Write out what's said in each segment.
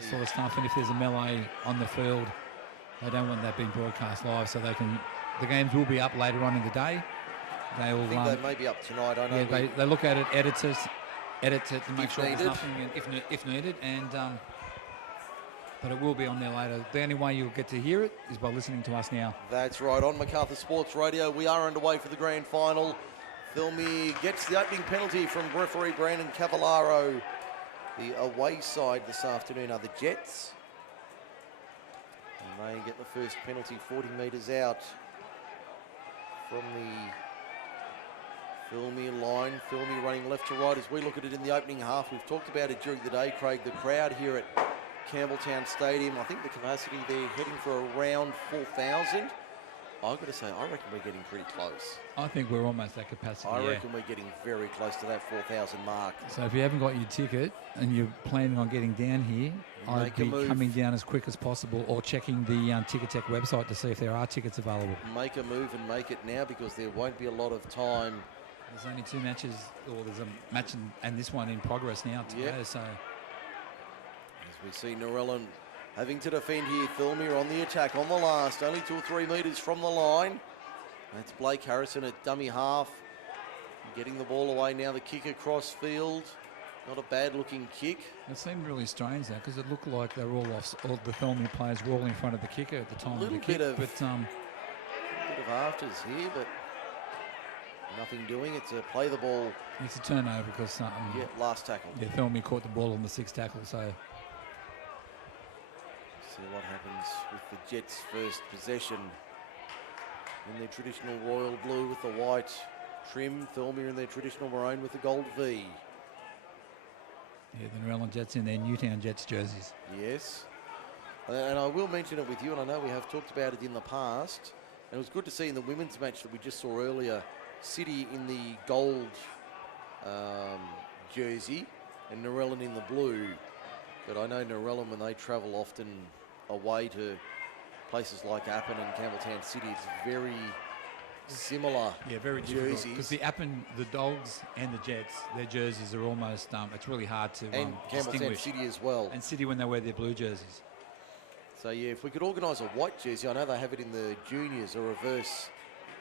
sort of stuff. And if there's a melee on the field, they don't want that being broadcast live, so the games will be up later on in the day. I think they may be up tonight. I know. Yeah, they look at it, edit it to make sure there's nothing if needed, and but it will be on there later. The only way you'll get to hear it is by listening to us now. That's right, on Macarthur Sports Radio. We are underway for the grand final. Thirlmere gets the opening penalty from referee Brandon Cavallaro. The away side this afternoon are the Jets. And they get the first penalty 40 metres out from the Thirlmere line. Thirlmere running left to right as we look at it in the opening half. We've talked about it during the day, Craig. The crowd here at Campbelltown Stadium, I think the capacity there heading for around 4,000. I've got to say, I reckon we're getting pretty close. I think we're almost at capacity. I reckon we're getting very close to that 4,000 mark. So if you haven't got your ticket and you're planning on getting down here, I'd be coming down as quick as possible, or checking the Ticket Tech website to see if there are tickets available. Make a move and make it now, because there won't be a lot of time. There's only 2 matches, or there's a match and this one in progress now to go. So as we see Narellan having to defend here, Thirlmere on the attack on the last, only 2 or 3 metres from the line. That's Blake Harrison at dummy half, getting the ball away now. The kick across field, not a bad looking kick. It seemed really strange though, because it looked like they were all off. All the Thirlmere players were all in front of the kicker at the time of the kick. A bit of afters here, but nothing doing. It's a play the ball. It's a turnover because last tackle. Yeah, Thirlmere caught the ball on the 6th tackle. So see what happens with the Jets' first possession in their traditional royal blue with the white trim. Thirlmere in their traditional maroon with the gold V. Yeah, the Narellan Jets in their Newtown Jets jerseys. Yes. And I will mention it with you, and I know we have talked about it in the past. And it was good to see in the women's match that we just saw earlier, City in the gold jersey and Narellan in the blue. But I know Narellan, when they travel often away to places like Appin and Campbelltown City, it's very similar. Yeah, very jerseys. Because the Appin, the Dogs and the Jets, their jerseys are almost, it's really hard to and Campbelltown City as well. And City when they wear their blue jerseys. So yeah, if we could organise a white jersey, I know they have it in the juniors, a reverse.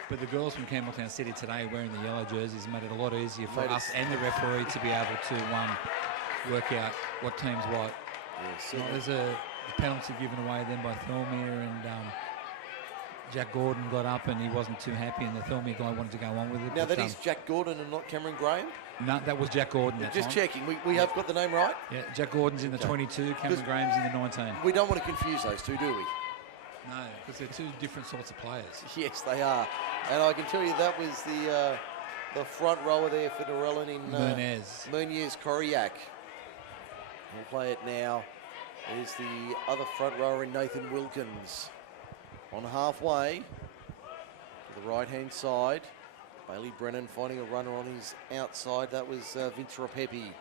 But the girls from Campbelltown City today wearing the yellow jerseys made it a lot easier for us and the referee to be able to work out what team's what. Yeah, there's a penalty given away then by Thirlmere, and Jack Gordon got up and he wasn't too happy, and the Thirlmere guy wanted to go on with it. Now that is Jack Gordon and not Cameron Graham? No, that was Jack Gordon. Just checking, we have got the name right? Yeah, Jack Gordon's in the 22, Cameron Graham's in the 19. We don't want to confuse those two, do we? No, because they're 2 different sorts of players. Yes, they are. And I can tell you that was the front rower there for Narellan in Mearnez Coriac. We'll play it now. There's the other front rower in Nathan Wilkins. On halfway to the right-hand side, Bailey Brennan finding a runner on his outside. That was Vince Rapepi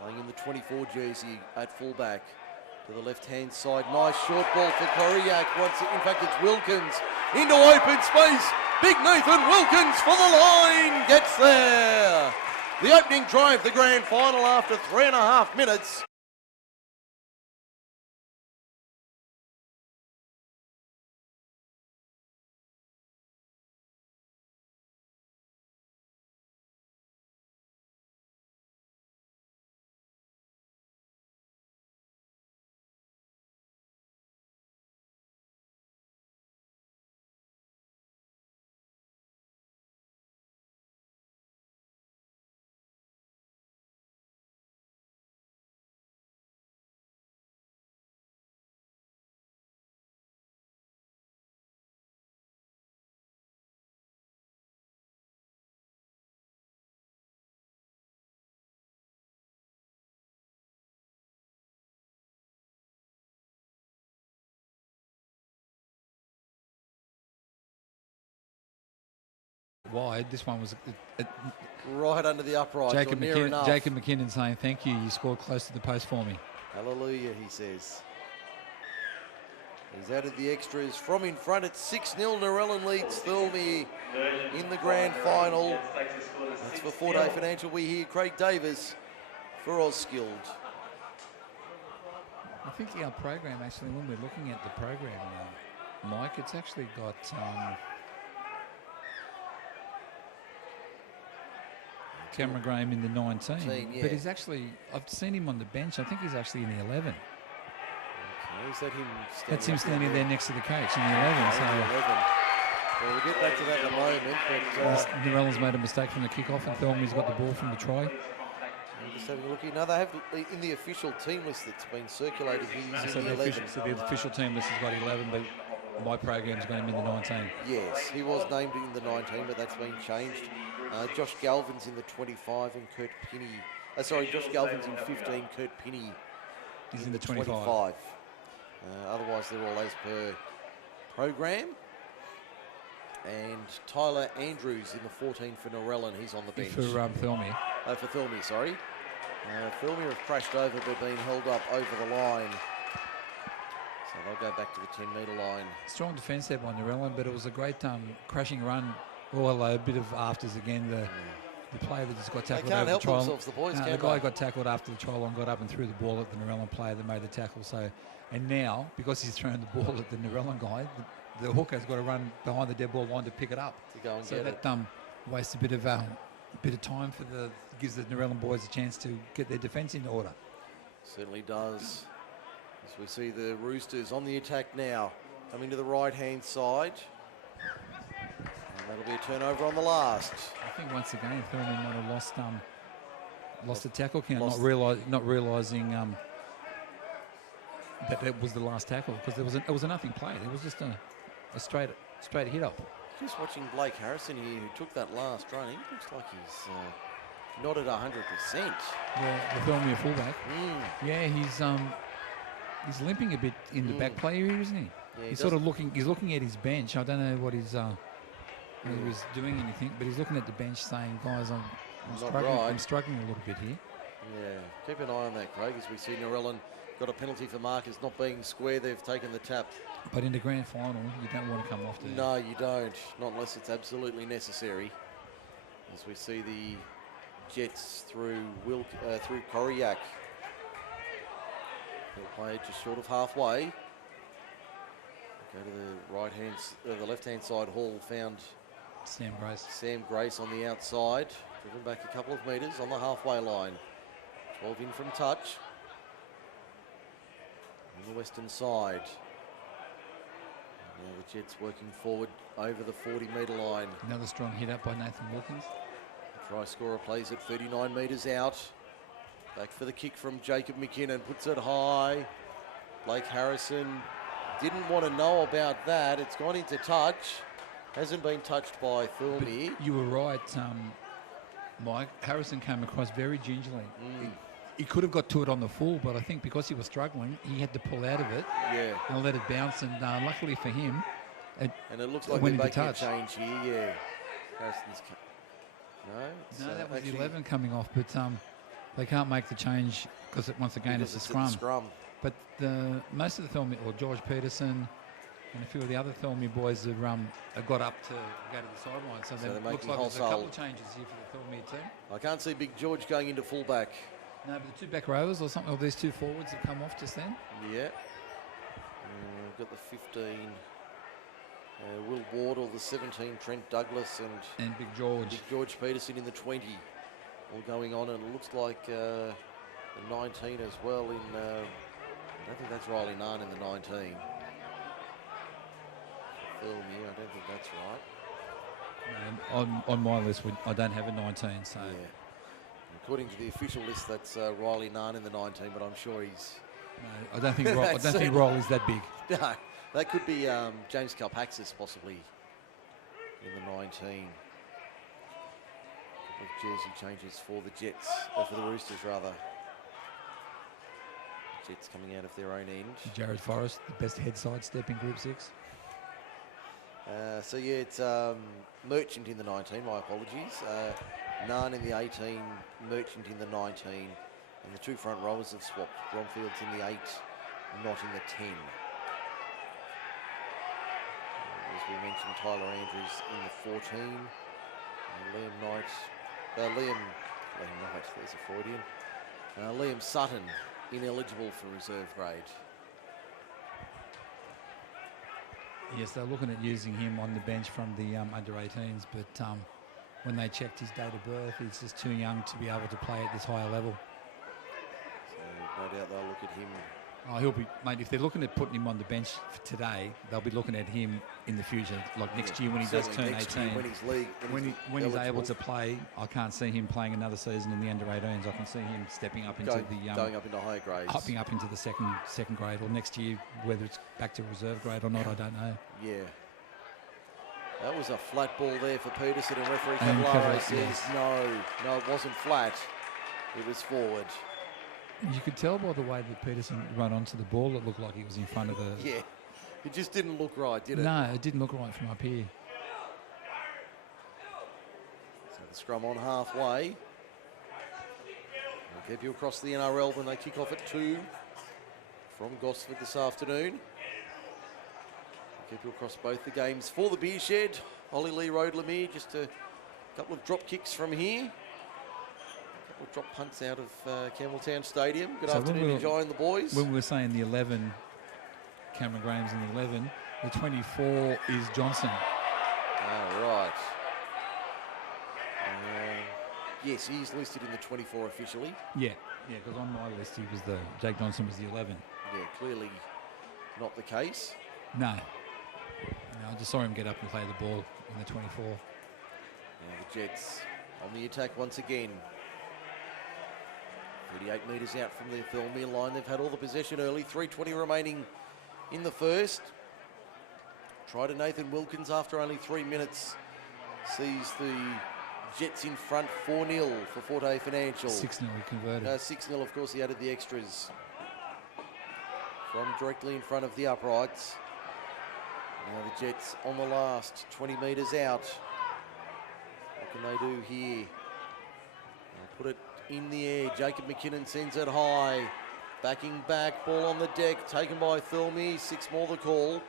playing in the 24 jersey at fullback. To the left-hand side, nice short ball for Coriac. In fact, it's Wilkins into open space. Big Nathan Wilkins for the line, gets there. The opening drive, the grand final after 3.5 minutes. Wide. This one was right under the upright. Jacob McKinnon saying, thank you, you scored close to the post for me. Hallelujah, he says. He's added the extras from in front at 6-0. Narellan leads Thirlmere in the grand final. That's for 4-day financial. We hear Craig Davis for Ausskilled. I think our program, actually, when we're looking at the program, Mike, it's actually got Cameron Graham in the 19. Yeah. But he's actually, I've seen him on the bench. I think he's actually in the 11. Okay, is that him standing? That's him standing there next to the coach in the 11. So 11. Well, we'll get back to that in a moment. But Narellan's made a mistake from the kickoff, and Thirlmere's got the ball from the try. Just having a look here. No, they have in the official team list that's been circulated. He's in the 11. So the official team list has got 11, but my program's got him in the 19. Yes, he was named in the 19, but that's been changed. Josh Galvin's in the 25 and Kurt Pinney. Josh Galvin's in 15, Kurt Pinney is in the 25. Otherwise, they're all as per program. And Tyler Andrews in the 14 for Narellan. He's on the bench. For Thirlmere. For Thirlmere, sorry. Thirlmere have crashed over but been held up over the line. So they'll go back to the 10-metre line. Strong defence there by Narellan, but it was a great crashing run. Well, a bit of afters again. The player that just got tackled over the try line. The boys the guy got tackled after the try line, got up and threw the ball at the Narellan player that made the tackle. So, and now, because he's thrown the ball at the Narellan guy, the hooker's got to run behind the dead ball line to pick it up. To go and so get that wastes a bit of time for gives the Narellan boys a chance to get their defence in order. Certainly does. As we see the Roosters on the attack now, coming to the right-hand side. And that'll be a turnover on the last. I think once again, Thirlmere might have lost the tackle count, not realising that was the last tackle, because it was a nothing play. It was just a straight hit up. Just watching Blake Harrison here, who took that last run. He looks like he's not at 100%. The Thirlmere fullback. Yeah, he's limping a bit in the back play here, isn't he? Yeah, he's sort of looking at his bench. I don't know what he was doing anything, but he's looking at the bench saying, guys, I'm struggling a little bit here. Yeah, keep an eye on that, Craig, as we see Narellan got a penalty for markers not being square. They've taken the tap. But in the grand final, you don't want to come off there. No, you don't. Not unless it's absolutely necessary. As we see the Jets through Coriac. He'll play just short of halfway. Go to the left-hand side. Hall found Sam Grace on the outside. Driven back a couple of metres on the halfway line. 12 in from touch. On the western side. Now the Jets working forward over the 40-metre line. Another strong hit up by Nathan Wilkins. The try scorer plays at 39 metres out. Back for the kick from Jacob McKinnon. Puts it high. Blake Harrison didn't want to know about that. It's gone into touch. Hasn't been touched by Thirlmere. You were right, Mike. Harrison came across very gingerly. He could have got to it on the full, but I think because he was struggling, he had to pull out of it and let it bounce. And luckily for him, and it looks like they're making a change here. Yeah, Harrison's no, that was 11 coming off, but they can't make the change because once again it's a scrum. But most of the Thirlmere, or George Peterson and a few of the other Thirlmere boys have got up to go to the sideline. So it looks like there's a couple of changes here for the Thirlmere team. I can't see Big George going into fullback. No, but the two back rowers or something, or these two forwards have come off just then. Yeah. We've got the 15, Will Wardle, the 17, Trent Douglas, and Big George Peterson in the 20. All going on, and it looks like the 19 as well in, I don't think that's Riley Nahn in the 19. Thirlmere, I don't think that's right. On my list, I don't have a 19, so... Yeah. According to the official list, that's Riley Nahn in the 19, but I'm sure he's... No, I don't think Riley's that big. No, that could be James Kalpaxis possibly in the 19. Jersey changes for the Jets, or for the Roosters rather. Jets coming out of their own end. Jared Forrest, the best head side step in Group 6. So yeah, it's Merchant in the 19, my apologies. Nahn in the 18, Merchant in the 19, and the two front rowers have swapped. Bromfield's in the 8, not in the 10. As we mentioned, Tyler Andrews in the 14, and Liam Knight, there's a Freudian. Liam Sutton ineligible for reserve grade. Yes, they're looking at using him on the bench from the under-18s, but when they checked his date of birth, he's just too young to be able to play at this higher level. So no doubt they'll look at him. Oh, he'll be, mate, if they're looking at putting him on the bench for today, they'll be looking at him in the future, like next year when he does turn 18. When he's able to play, I can't see him playing another season in the under-18s. I can see him stepping up into going up into higher grades. Hopping up into the second grade, or next year, whether it's back to reserve grade or not, I don't know. Yeah. That was a flat ball there for Peterson, and referee Cavallaro says no, it wasn't flat. It was forward. You could tell by the way that Peterson ran onto the ball, it looked like he was in front of the... Yeah, it just didn't look right, did it? No, it didn't look right from up here. So the scrum on halfway. We'll get you across the NRL when they kick off at 2 from Gosford this afternoon. We'll keep you across both the games for the Beer Shed. Ollie Lee Road, Lemire, just a couple of drop kicks from here. Drop punts out of Campbelltown Stadium. Good afternoon, enjoying the boys. When we were saying the 11, Cameron Graham's in the 11, the 24 is Johnson. Oh, right. Yes, he's listed in the 24 officially. Yeah, because on my list, Jake Johnson was the 11. Yeah, clearly not the case. No, I just saw him get up and play the ball in the 24. Now the Jets on the attack once again. 38 metres out from the Thirlmere line. They've had all the possession early. 3:20 remaining in the first. Try to Nathan Wilkins after only 3 minutes. Sees the Jets in front 4-0 for Forte Financial. 6-0 converted. 6-0, of course, he added the extras. From directly in front of the uprights. Now the Jets on the last 20 metres out. What can they do here? They'll put it in the air. Jacob McKinnon sends it high. Backing back, ball on the deck, taken by Thirlmere. 6 more the call.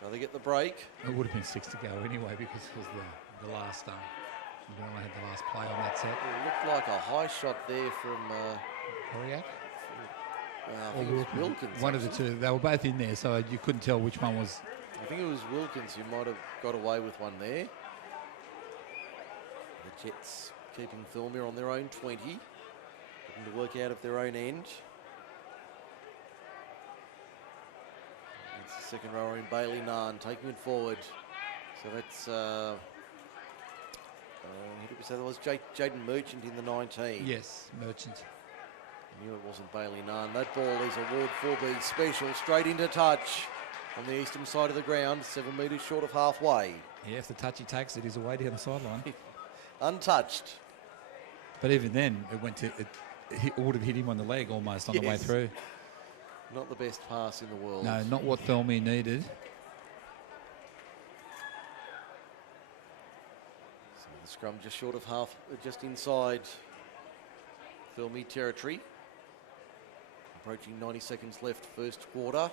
So they get the break. It would have been 6 to go anyway because it was the last you only had the last play on that set. It looked like a high shot there from Coriac? I think it was Wilkins. One of the two. They were both in there, so you couldn't tell which one was. I think it was Wilkins who might have got away with one there. The Jets keeping Thirlmere on their own 20. Looking to work out of their own end. It's the second rower in Bailey Nahn taking it forward. So that's who did we say that was? Jaden Merchant in the 19. Yes, Merchant. I knew it wasn't Bailey Nahn. That ball is a Ward 4B special, straight into touch on the eastern side of the ground, 7 metres short of halfway. Yeah, if the touch he takes it, he's away down the sideline. Untouched. But even then, it would have hit him on the leg almost on the way through. Not the best pass in the world. No, not what Thirlmere needed. So the scrum just short of half, just inside Thirlmere territory. Approaching 90 seconds left, first quarter.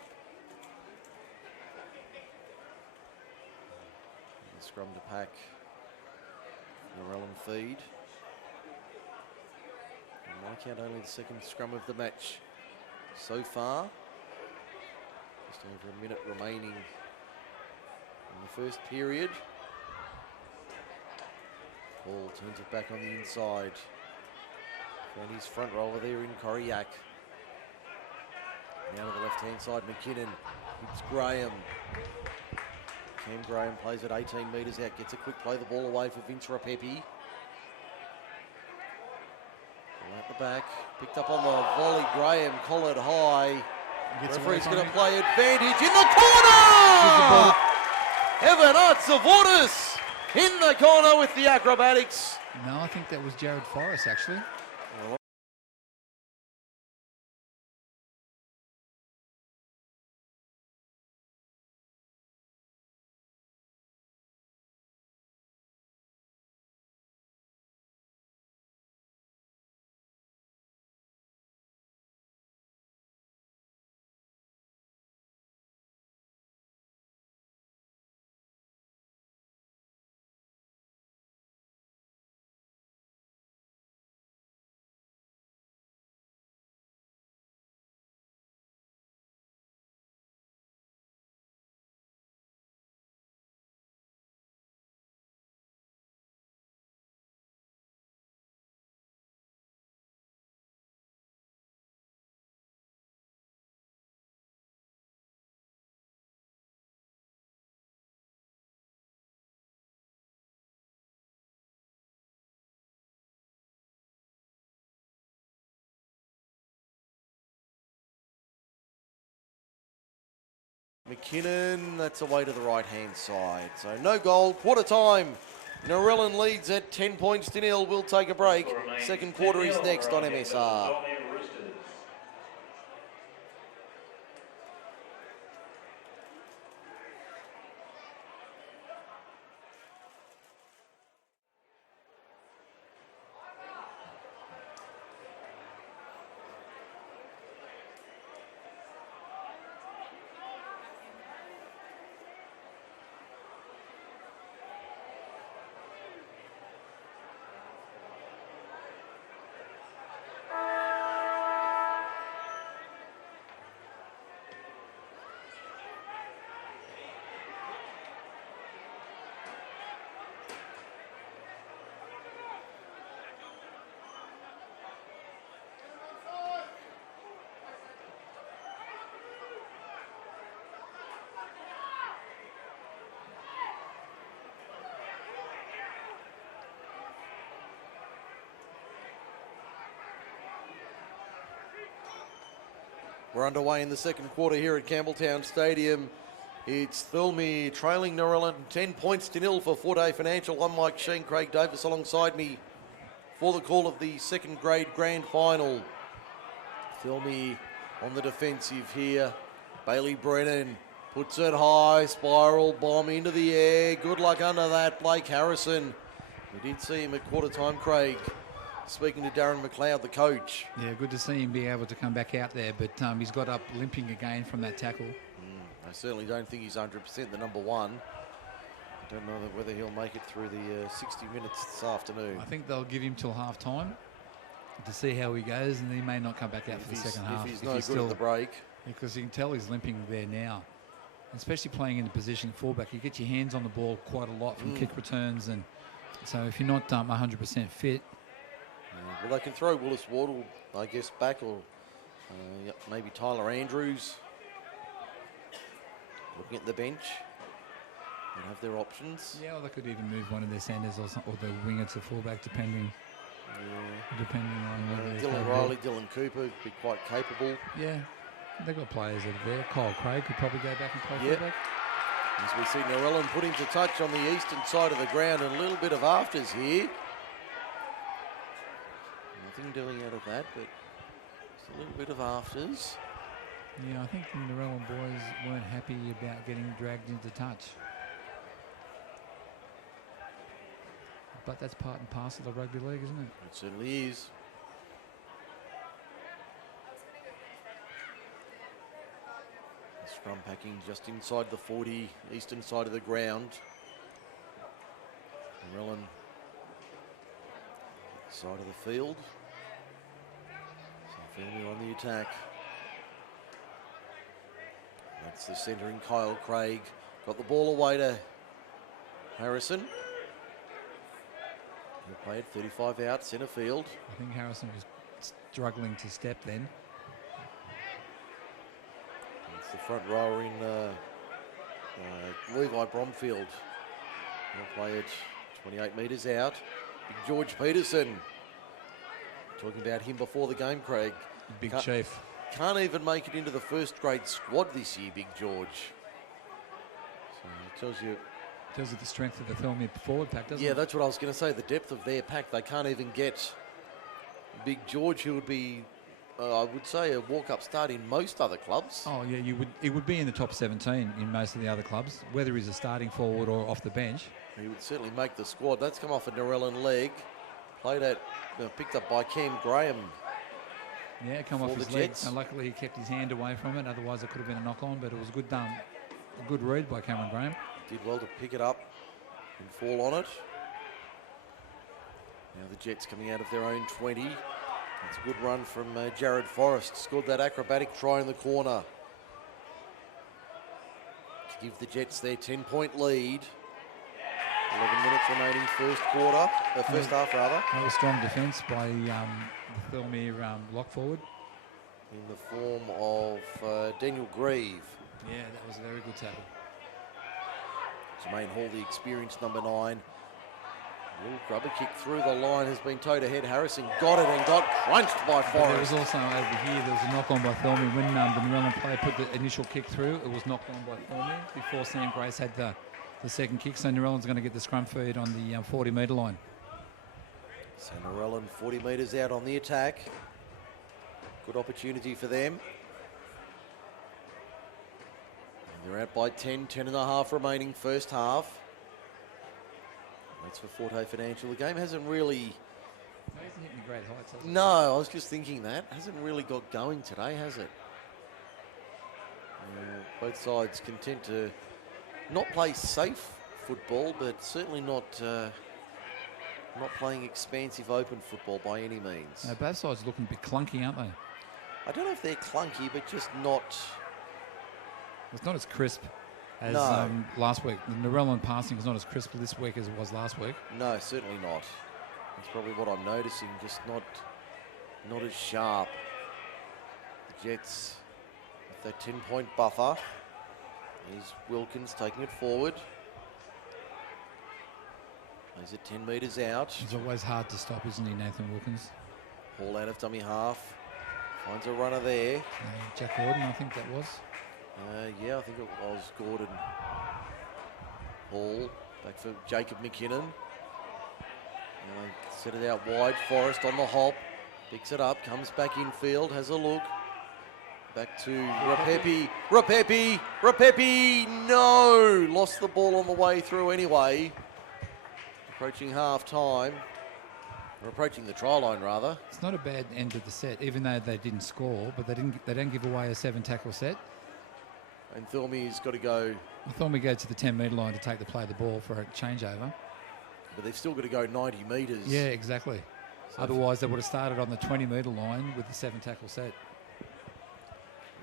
The scrum to pack. Narellan feed. And my count only the second scrum of the match so far. Just over a minute remaining in the first period. Paul turns it back on the inside. And his front rower there in Coriac. Now to the left-hand side, McKinnon. It's Graham. Cam Graham plays at 18 metres out, gets a quick play, the ball away for Vince Rapepi. Ball out the back, picked up on the volley, Graham collared high. Referee's going to play advantage in the corner! Evan Artsavotis in the corner with the acrobatics. No, I think that was Jared Forrest actually. McKinnon, that's away to the right-hand side. So no goal, quarter time. Narellan leads at 10 points to 0. We'll take a break. Second quarter is next on MSR. Thirlmere Roosters. We're underway in the second quarter here at Campbelltown Stadium. It's Thirlmere trailing Narellan 10 points to 0 for 4-day financial. I'm Mike Sheen, Craig Davis alongside me for the call of the second grade grand final. Thirlmere on the defensive here. Bailey Brennan puts it high, spiral bomb into the air. Good luck under that, Blake Harrison. We did see him at quarter time, Craig. Speaking to Darren McLeod, the coach. Yeah, good to see him be able to come back out there, but he's got up limping again from that tackle. I certainly don't think he's 100% the number one. I don't know whether he'll make it through the 60 minutes this afternoon. I think they'll give him till half time to see how he goes, and he may not come back out for the second half. If he's no good at the break. Because you can tell he's limping there now, especially playing in the position fullback. You get your hands on the ball quite a lot from kick returns, and so if you're not 100% fit. Well, they can throw Willis Wardle, I guess, back, or maybe Tyler Andrews. Looking at the bench, they have their options. Yeah, or they could even move one of their centres or the winger to fullback, depending on whether Dylan Riley, Dylan Cooper would be quite capable. Yeah, they've got players that are there. Kyle Craig could probably go back and play fullback. As we see Narellan put him to touch on the eastern side of the ground, and a little bit of afters here. Nothing doing out of that, but just a little bit of afters. Yeah, I think the Narellan boys weren't happy about getting dragged into touch. But that's part and parcel of rugby league, isn't it? It certainly is. The scrum packing just inside the 40, eastern side of the ground. Narellan side of the field. So Thirlmere on the attack. That's the centering Kyle Craig. Got the ball away to Harrison. He'll play it 35 out, centre field. I think Harrison was struggling to step then. It's the front rower in Levi Bromfield. He'll play it 28 metres out. Big George Peterson. Talking about him before the game, Craig. Big Chief. Can't even make it into the first grade squad this year, Big George. So it tells you the strength of the Thirlmere forward pack, doesn't it? Yeah, that's what I was going to say. The depth of their pack. They can't even get Big George, who would be, I would say, a walk-up start in most other clubs. Oh, yeah, it would be in the top 17 in most of the other clubs, whether he's a starting forward or off the bench. He would certainly make the squad. That's come off a Narellan leg. Played at, picked up by Cam Graham. Yeah, come off his leg. And luckily he kept his hand away from it. Otherwise it could have been a knock-on, but it was good done. A good read by Cameron Graham. Did well to pick it up and fall on it. Now the Jets coming out of their own 20. It's a good run from Jared Forrest. Scored that acrobatic try in the corner to give the Jets their 10-point lead. 11 minutes remaining first quarter, first half rather. That was strong defence by the Thirlmere lock forward. In the form of Daniel Grieve. Yeah, that was a very good tackle. Jermaine Hall, the experienced number 9. Little grubber kick through the line has been towed ahead. Harrison got it and got crunched by Forrest. There was also over here, there was a knock on by Thirlmere. When the Narellan player put the initial kick through, it was knocked on by Thirlmere before Sam Grace had the second kick. So Narellan's going to get the scrum feed on the 40-metre line. So Narellan 40 metres out on the attack. Good opportunity for them. And they're out by 10 and a half remaining first half. That's for Forte Financial. The game hasn't really... It hasn't hit any great heights, has it? No, I was just thinking that. Hasn't really got going today, has it? Both sides content to not play safe football, but certainly not playing expansive open football by any means. Both sides looking a bit clunky, aren't they? I don't know if they're clunky, but just not... It's not as crisp as last week. The Narellan passing is not as crisp this week as it was last week. No, certainly not. That's probably what I'm noticing, just not as sharp. The Jets with that 10-point buffer. Here's Wilkins taking it forward. He's at 10 metres out. It's always hard to stop, isn't he, Nathan Wilkins? Ball out of dummy half. Finds a runner there. Jack Gordon, I think that was. Yeah, I think it was Gordon. Ball back for Jacob McKinnon. Set it out wide. Forrest on the hop. Picks it up. Comes back infield. Has a look. Back to Rapepi. Rapepi! No! Lost the ball on the way through anyway. Approaching half time. Or approaching the try line, rather. It's not a bad end of the set, even though they didn't score, but they don't give away a 7-tackle set. And Thirlmere's got to go... Thirlmere go to the 10-metre line to take the play of the ball for a changeover. But they've still got to go 90 metres. Yeah, exactly. So otherwise, they would have started on the 20-metre line with the 7-tackle set.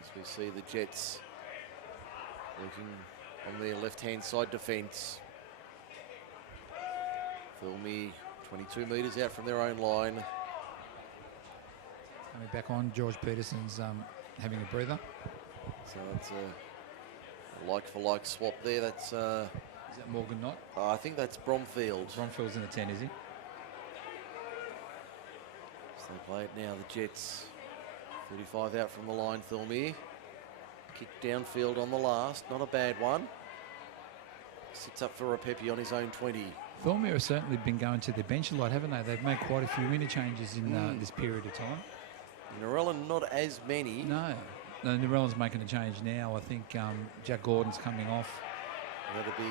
As we see the Jets looking on their left-hand side defence. Thirlmere 22 metres out from their own line. Coming back on, George Peterson's having a breather. So that's a like-for-like swap there. That's is that Morgan Knott? I think that's Bromfield. Bromfield's in the 10, is he? So they play it now, the Jets. 35 out from the line, Thirlmere. Kick downfield on the last, not a bad one. Sits up for Rapepi on his own 20. Thirlmere have certainly been going to the bench a lot, haven't they? They've made quite a few interchanges in this period of time. Narellan, not as many. No. Narellan's making a change now. I think Jack Gordon's coming off. That'll be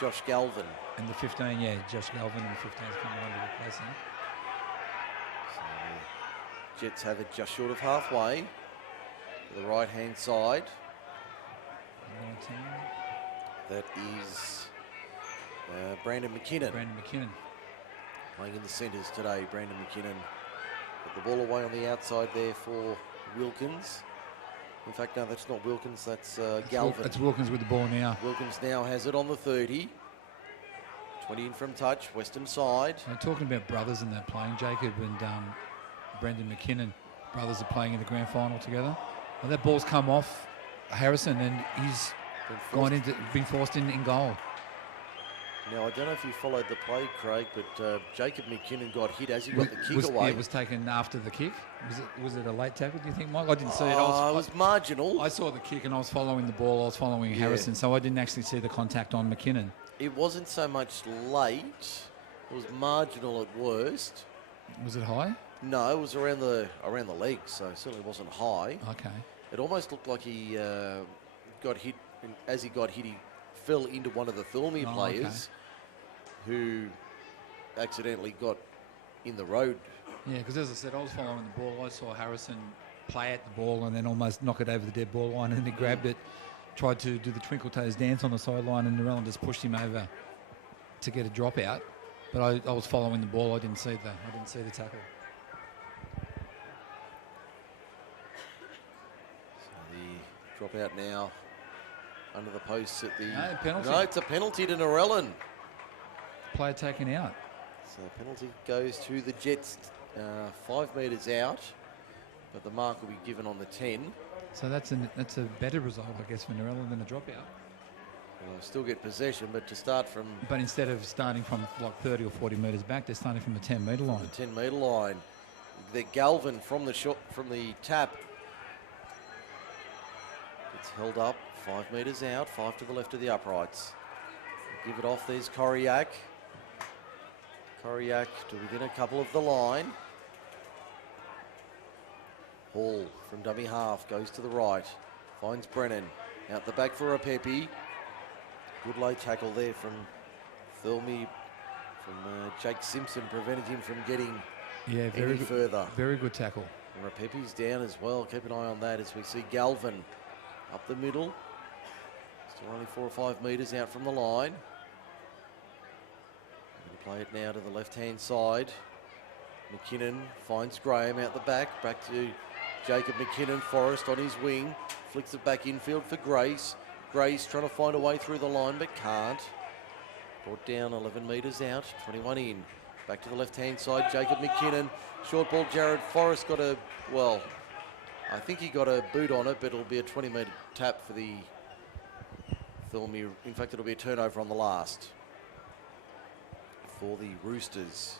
Josh Galvin. And the 15, yeah, Josh Galvin and the 15 is coming on to replace him. So the Jets have it just short of halfway to the right-hand side. 19. That is Brandon McKinnon. Brandon McKinnon. Playing in the centres today, Brandon McKinnon. Put the ball away on the outside there for Wilkins. In fact, no, that's not Wilkins, that's Galvin. It's Wilkins with the ball now. Wilkins now has it on the 30. 20 in from touch, western side. So talking about brothers in that playing, Jacob and Brendan McKinnon, brothers are playing in the grand final together. And that ball's come off Harrison and he's been forced in goal. Now, I don't know if you followed the play, Craig, but Jacob McKinnon got hit as he got the kick away. Yeah, it was taken after the kick. Was it a late tackle, do you think, Mike? I didn't see it. It was marginal. I saw the kick and I was following the ball. I was following Harrison, so I didn't actually see the contact on McKinnon. It wasn't so much late. It was marginal at worst. Was it high? No, it was around the legs, so it certainly wasn't high. Okay. It almost looked like he got hit, and as he got hit, he fell into one of the Thirlmere players who accidentally got in the road. Yeah, because as I said, I was following the ball. I saw Harrison play at the ball and then almost knock it over the dead ball line, and then he grabbed it, tried to do the twinkle toes dance on the sideline, and Narellan just pushed him over to get a drop out. But I was following the ball. I didn't see the tackle. So the drop out now under the posts at the... No, penalty. No, it's a penalty to Narellan. Player taken out. So penalty goes to the Jets 5 metres out, but the mark will be given on the 10. So that's a better result, I guess, for Narellan than a dropout. Well, still get possession, but to start from... But instead of starting from like 30 or 40 metres back, they're starting from the 10-metre line. The 10-metre line. The Galvin from the tap. It's held up 5 metres out, 5 to the left of the uprights. Give it off, there's Koryak. Koryak to within a couple of the line. Hall from dummy half goes to the right. Finds Brennan. Out the back for a Pepe. Good low tackle there from Thirlmere, from Jake Simpson, prevented him from getting any further. Very good tackle. And Rapepi's down as well. Keep an eye on that as we see Galvin up the middle. Still only 4 or 5 metres out from the line. Play it now to the left-hand side. McKinnon finds Graham out the back. Back to Jacob McKinnon. Forrest on his wing. Flicks it back infield for Grace. Grace trying to find a way through the line but can't. Brought down 11 metres out. 21 in. Back to the left-hand side. Jacob McKinnon. Short ball. Jared Forrest got a... Well, I think he got a boot on it, but it'll be a 20-metre tap for the Thirlmere. In fact, it'll be a turnover on the last for the Roosters,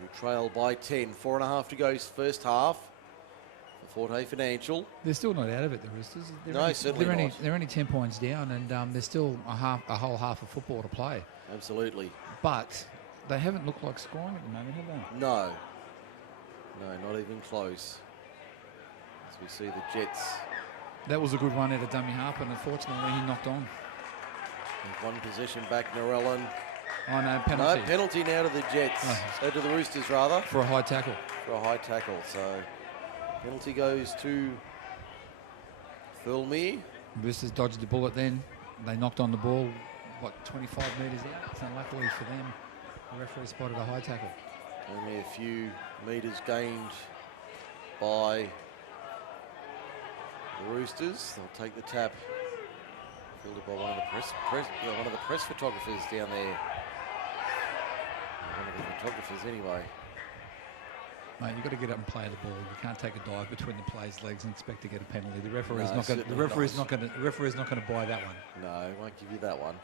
who trail by 10. 4.5 to go first half for Forte Financial. They're still not out of it, the Roosters. Certainly not. They're only 10 points down, and there's still a whole half of football to play. Absolutely. But they haven't looked like scoring at the moment, have they? No. No, not even close. As we see the Jets. That was a good run out of dummy half, and unfortunately he knocked on. And one possession back, Narellan. Oh, no, penalty. No, penalty now to the Jets. To the Roosters, rather. For a high tackle. For a high tackle. So, penalty goes to Thirlmere. Roosters dodged the bullet then. They knocked on the ball, 25 metres out. So, luckily for them, the referee spotted a high tackle. Only a few metres gained by the Roosters. They'll take the tap. Fielded by one of the press photographers down there. One of the photographers, anyway. Mate, you've got to get up and play the ball. You can't take a dive between the player's legs and expect to get a penalty. The referee's not going. The referee's not going to buy that one. No, he won't give you that one.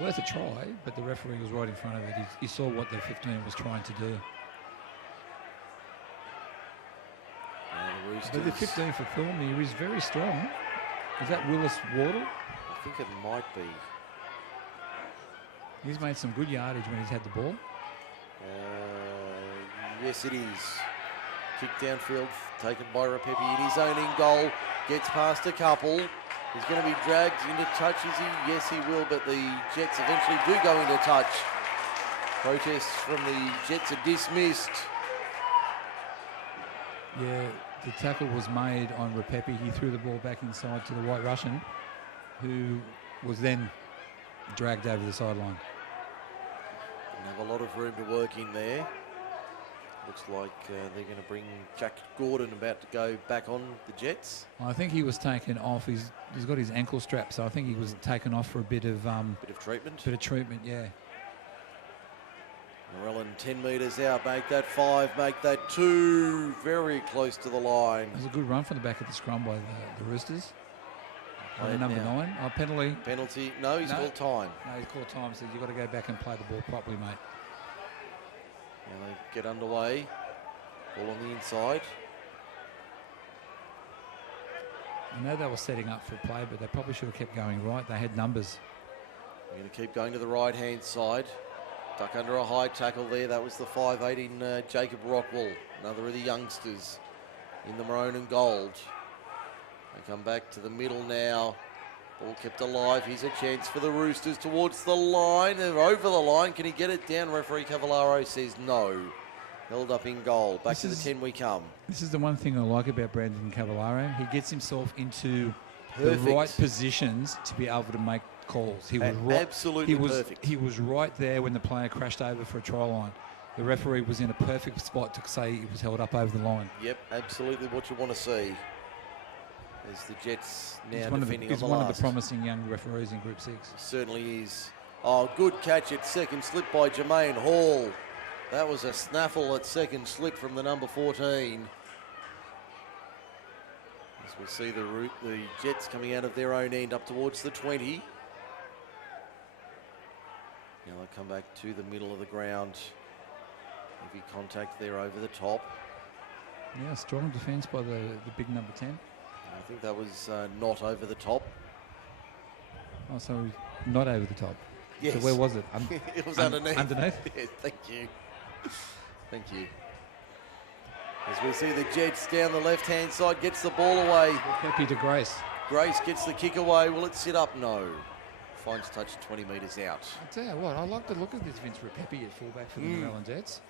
Worth a try, but the referee was right in front of it. He saw what the 15 was trying to do. But the 15 for Thirlmere is very strong. Is that Willis Wardle? I think it might be. He's made some good yardage when he's had the ball. Yes, it is. Kick downfield, taken by Rapepi in his own in goal. Gets past a couple. He's going to be dragged into touch, is he? Yes, he will, but the Jets eventually do go into touch. Protests from the Jets are dismissed. Yeah, the tackle was made on Rapepi. He threw the ball back inside to the White Russian, who was then dragged over the sideline. Didn't have a lot of room to work in there. Looks like they're going to bring Jack Gordon about to go back on the Jets. I think he was taken off. He's got his ankle strap, so I think he was taken off for a bit of treatment. Bit of treatment, yeah. Narellan 10 metres out, make that 5, make that 2, very close to the line. It was a good run from the back of the scrum by the Roosters. Number 9. Oh, penalty. Penalty. No, he's called time. No, he's called time. So you've got to go back and play the ball properly, mate. Now they get underway. Ball on the inside. I know they were setting up for play, but they probably should have kept going right. They had numbers. They're going to keep going to the right-hand side. Duck under a high tackle there. That was the 5'8" in Jacob Rockwell, another of the youngsters in the maroon and gold. They come back to the middle now. Ball kept alive. Here's a chance for the Roosters towards the line. They're over the line. Can he get it down? Referee Cavallaro says no. Held up in goal. Back to the 10 we come. This is the one thing I like about Brandon Cavallaro. He gets himself into the right positions to be able to make calls. He was right. Absolutely perfect. He was right there when the player crashed over for a try line. The referee was in a perfect spot to say it was held up over the line. Yep, absolutely what you want to see. As the Jets now defending he's one of the promising young referees in Group 6. He certainly is. Oh, good catch at second slip by Jermaine Hall. That was a snaffle at second slip from the number 14. As we'll see the Jets coming out of their own end up towards the 20. Now they'll come back to the middle of the ground. Heavy contact there over the top. Yeah, strong defence by the big number 10. I think that was not over the top. Oh, so not over the top. Yes. So where was it? It was underneath. Underneath? Yeah, thank you. Thank you. As we see the Jets down the left-hand side, gets the ball away. Happy to Grace. Grace gets the kick away. Will it sit up? No. Finds touch 20 metres out. I tell you what, I like the look of this Vince Rapepi at fullback for the Narellan Jets.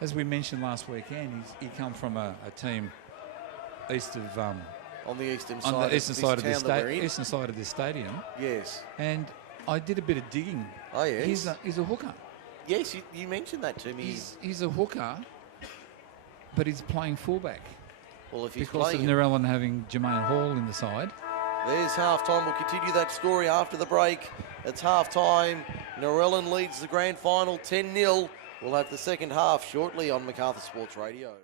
As we mentioned last weekend, he come from a team east of on the eastern side. On the eastern side of this eastern side of this stadium. Yes. And I did a bit of digging. Oh yes. He's a hooker. Yes, you mentioned that to me. He's a hooker, but he's playing fullback. Well, if he's because playing of Narellan having Jermaine Hall in the side. There's half-time. We'll continue that story after the break. It's half-time. Narellan leads the grand final 10-0. We'll have the second half shortly on Macarthur Sports Radio.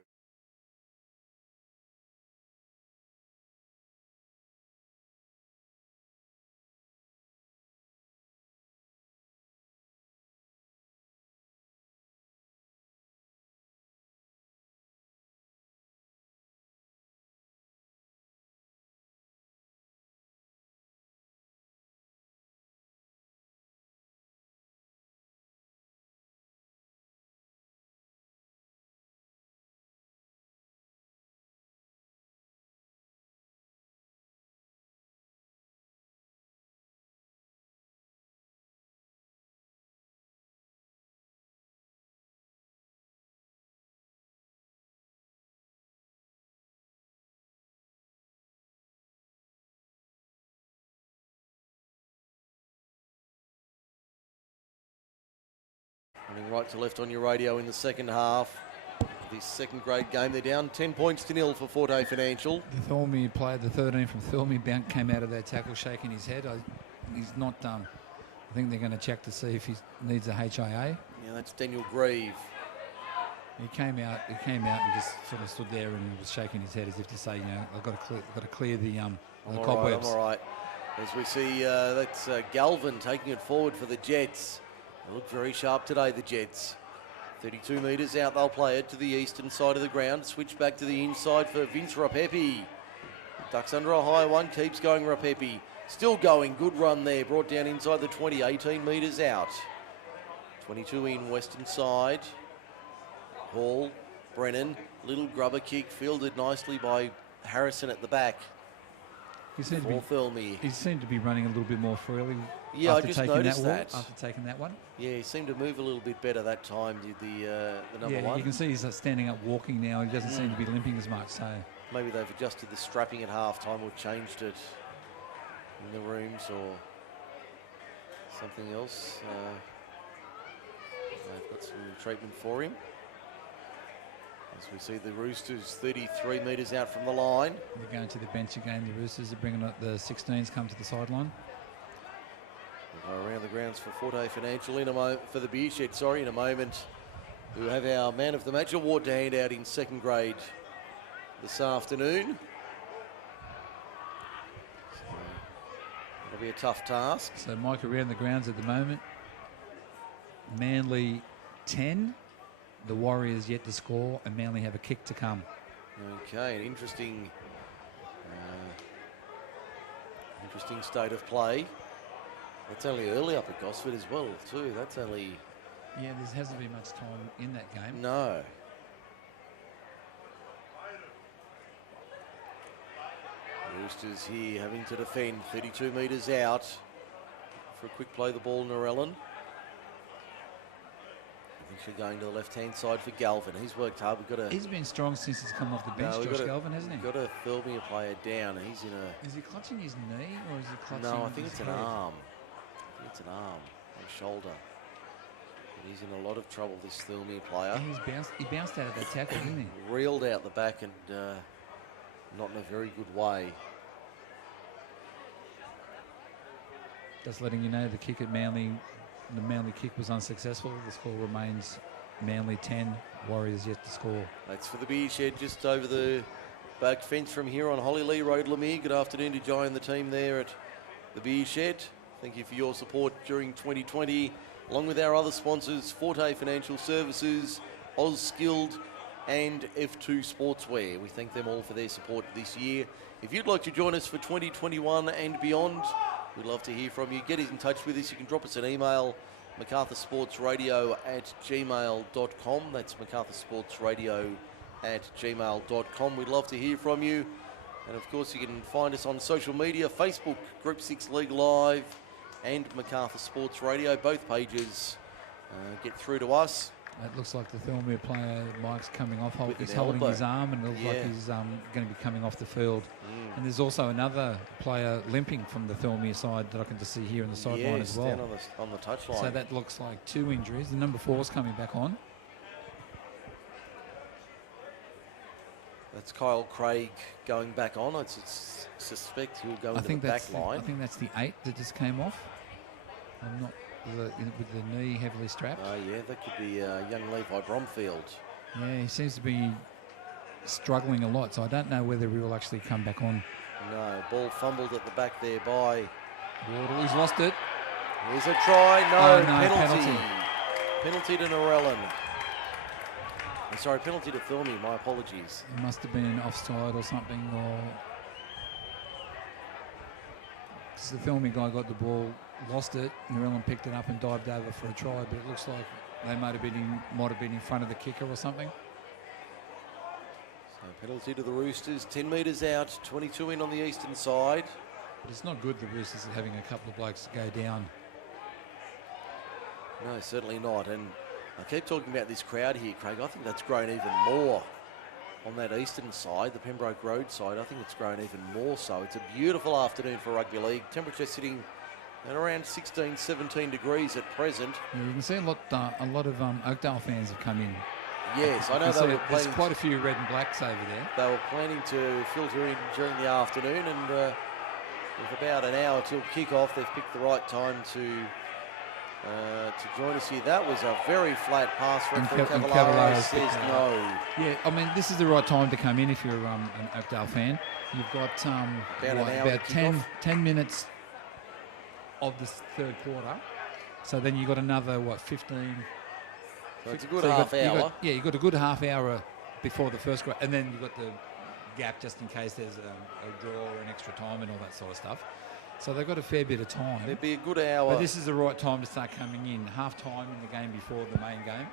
Running right to left on your radio in the second half. This second grade game, they're down 10 points to 0 for Forte Financial. The Thirlmere player, the 13 from Thirlmere, came out of that tackle shaking his head. He's not done. I think they're going to check to see if he needs a HIA. Yeah, that's Daniel Grieve. He came out and just sort of stood there and was shaking his head as if to say, you know, I've got to clear the cobwebs. I'm all right. As we see, that's Galvin taking it forward for the Jets. They look very sharp today, the Jets. 32 metres out, they'll play it to the eastern side of the ground. Switch back to the inside for Vince Rapepi. Ducks under a high one, keeps going Rapepi. Still going, good run there. Brought down inside the 20, 18 metres out. 22 in, western side. Hall, Brennan, little grubber kick, fielded nicely by Harrison at the back. He seemed to be running a little bit more freely. Yeah, I just noticed that. After taking that one. Yeah, he seemed to move a little bit better that time, did the number one. You can see he's standing up walking now. He doesn't seem to be limping as much. So maybe they've adjusted the strapping at half-time or changed it in the rooms or something else. They've got some treatment for him. As we see the Roosters 33 metres out from the line. They're going to the bench again. The Roosters are bringing up the 16s come to the sideline. We'll go around the grounds for Forte Financial in a moment, for the beer shed, in a moment. We'll have our Man of the Match award to hand out in second grade this afternoon. So it'll be a tough task. So Mike around the grounds at the moment. Manly 10. The Warriors yet to score, and Manly have a kick to come. Okay, an interesting state of play. That's only early up at Gosford as well, too. That's only... Yeah, there hasn't been much time in that game. No. Roosters here having to defend 32 metres out. For a quick play the ball, Narellan. Going to the left-hand side for Galvin. He's worked hard. He's been strong since he's come off the bench, Josh Galvin, hasn't he? Got a Thirlmere player down. He's in a... Is he clutching his knee or is he clutching No, I think his it's an arm. I think it's an arm or shoulder. But he's in a lot of trouble, this Thirlmere player. And he bounced out of that tackle, didn't he? Reeled out the back and not in a very good way. Just letting you know the kick at Manly... The Manly kick was unsuccessful. The score remains Manly 10, Warriors yet to score. That's for the beer shed just over the Back fence from here on Holly Lee Road, Lemire. Good afternoon to Jai and the team there at the Beer Shed. Thank you for your support during 2020, along with our other sponsors, Forte Financial Services, Oz Skilled, and F2 Sportswear. We thank them all for their support this year. If you'd like to join us for 2021 and beyond, we'd love to hear from you. Get in touch with us. You can drop us an email, macarthursportsradio@gmail.com. That's macarthursportsradio@gmail.com. We'd love to hear from you. And of course, you can find us on social media, Facebook, Group 6 League Live, and Macarthur Sports Radio. Both pages get through to us. It looks like the Thirlmere player, Mike's coming off. He's holding his arm, and it looks like he's going to be coming off the field. And there's also another player limping from the Thirlmere side that I can just see here in the sideline as well. On the touchline. So that looks like 2 injuries. The number 4's coming back on. That's Kyle Craig going back on. I suspect he'll go into the back line. I think that's the 8 that just came off. I'm not with the knee heavily strapped. Oh, yeah, that could be young Levi Bromfield. Yeah, he seems to be struggling a lot, so I don't know whether he will actually come back on. No, ball fumbled at the back there by Wardle. He's lost it. Here's a try. No, penalty. Penalty to Narellan. Sorry, penalty to Thirlmere. My apologies. It must have been offside or something, or the Thirlmere guy got the ball, lost it. Narellan picked it up and dived over for a try, but it looks like they might have been in front of the kicker or something. So penalty to the Roosters. 10 metres out, 22 in on the eastern side. But it's not good the Roosters are having a couple of blokes go down. No, certainly not. And I keep talking about this crowd here, Craig. I think that's grown even more on that eastern side, the Pembroke Road side. I think it's grown even more so. It's a beautiful afternoon for rugby league. Temperature sitting at around 16, 17 degrees at present. Yeah, you can see a lot of Oakdale fans have come in. Yes, I know they were there's quite a few red and blacks over there. They were planning to filter in during the afternoon, and with about an hour till kick-off, they've picked the right time to join us here. That was a very flat pass. Cavallaro says no. Yeah, I mean, this is the right time to come in if you're an Oakdale fan. You've got about 10 minutes of this third quarter. So then you've got another, 15? So it's a good half hour. You've got a good half hour before the first quarter. And then you've got the gap just in case there's a draw or an extra time and all that sort of stuff. So they've got a fair bit of time. It'd be a good hour. But this is the right time to start coming in. Half time in the game before the main game.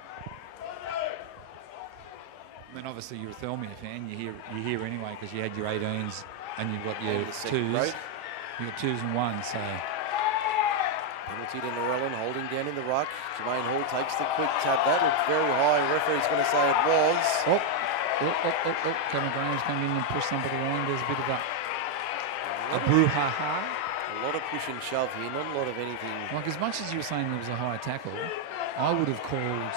I mean, obviously you're a Thirlmere fan. You're here anyway because you had your 18s and you've got your 2s. You've got 2s and 1s. So penalty to Narellan, holding down in the ruck. Jermaine Hall takes the quick tap. That looked very high. Referee's going to say it was. Cameron Graham's come in and pushed somebody around. There's a bit of a brouhaha. A lot of push and shove here, not a lot of anything. Like, as much as you were saying there was a high tackle, I would have called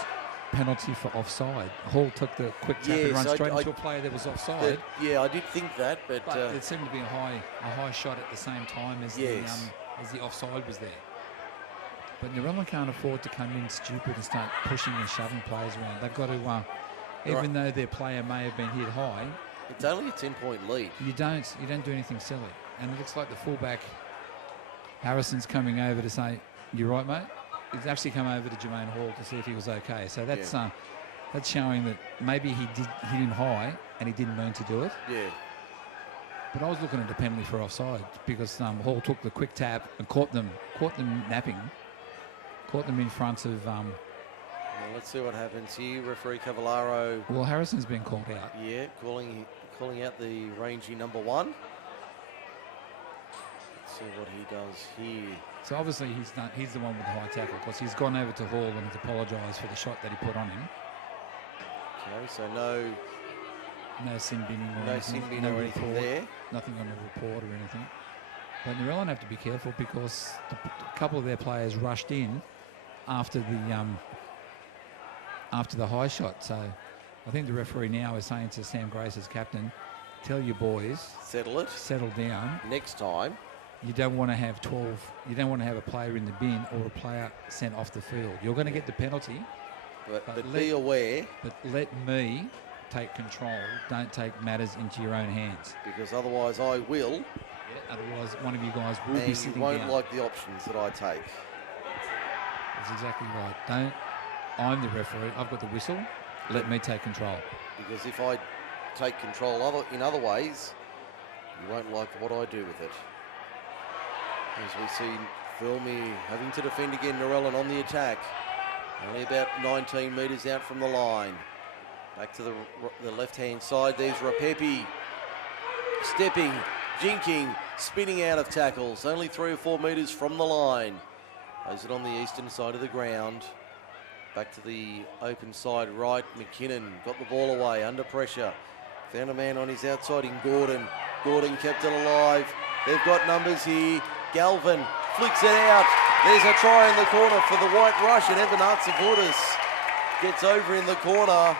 penalty for offside. Hall took the quick tap and run straight into a player that was offside. I did think that, but there seemed to be a high shot at the same time as the offside was there. But Narellan can't afford to come in stupid and start pushing and shoving players around. They've got to, even though their player may have been hit high, it's only a 10-point lead. You don't do anything silly. And it looks like the fullback Harrison's coming over to say, "You right, mate?" He's actually come over to Jermaine Hall to see if he was okay. So that's showing that maybe he hit him high and he didn't mean to do it. Yeah. But I was looking at the penalty for offside because Hall took the quick tap and caught them napping, caught them in front of. Well, let's see what happens here. Referee Cavallaro. Well, Harrison's been called out. Yeah, calling out the rangy number 1. See what he does here. So obviously he's the one with the high tackle because he's gone over to Hall and has apologised for the shot that he put on him. Okay, so no sin binning or anything there. Nothing on the report or anything. But Narellan have to be careful because a couple of their players rushed in after the high shot. So I think the referee now is saying to Sam Grace as captain, tell your boys, settle down. Next time. You don't want to have 12. You don't want to have a player in the bin or a player sent off the field. You're going to get the penalty, but be aware. But let me take control. Don't take matters into your own hands. Because otherwise I will. Yeah, otherwise one of you guys will be sitting down. And you won't like the options that I take. That's exactly right. I'm the referee. I've got the whistle. Let me take control. Because if I take control in other ways, you won't like what I do with it. As we see Thirlmere having to defend again, Narellan on the attack. Only about 19 metres out from the line. Back to the left-hand side, there's Rapepi. Stepping, jinking, spinning out of tackles. Only 3 or 4 metres from the line. Plays it on the eastern side of the ground. Back to the open side right. McKinnon got the ball away, under pressure. Found a man on his outside in Gordon. Gordon kept it alive. They've got numbers here. Galvin flicks it out. There's a try in the corner for the White Rush, and Evan Artsabudis gets over in the corner.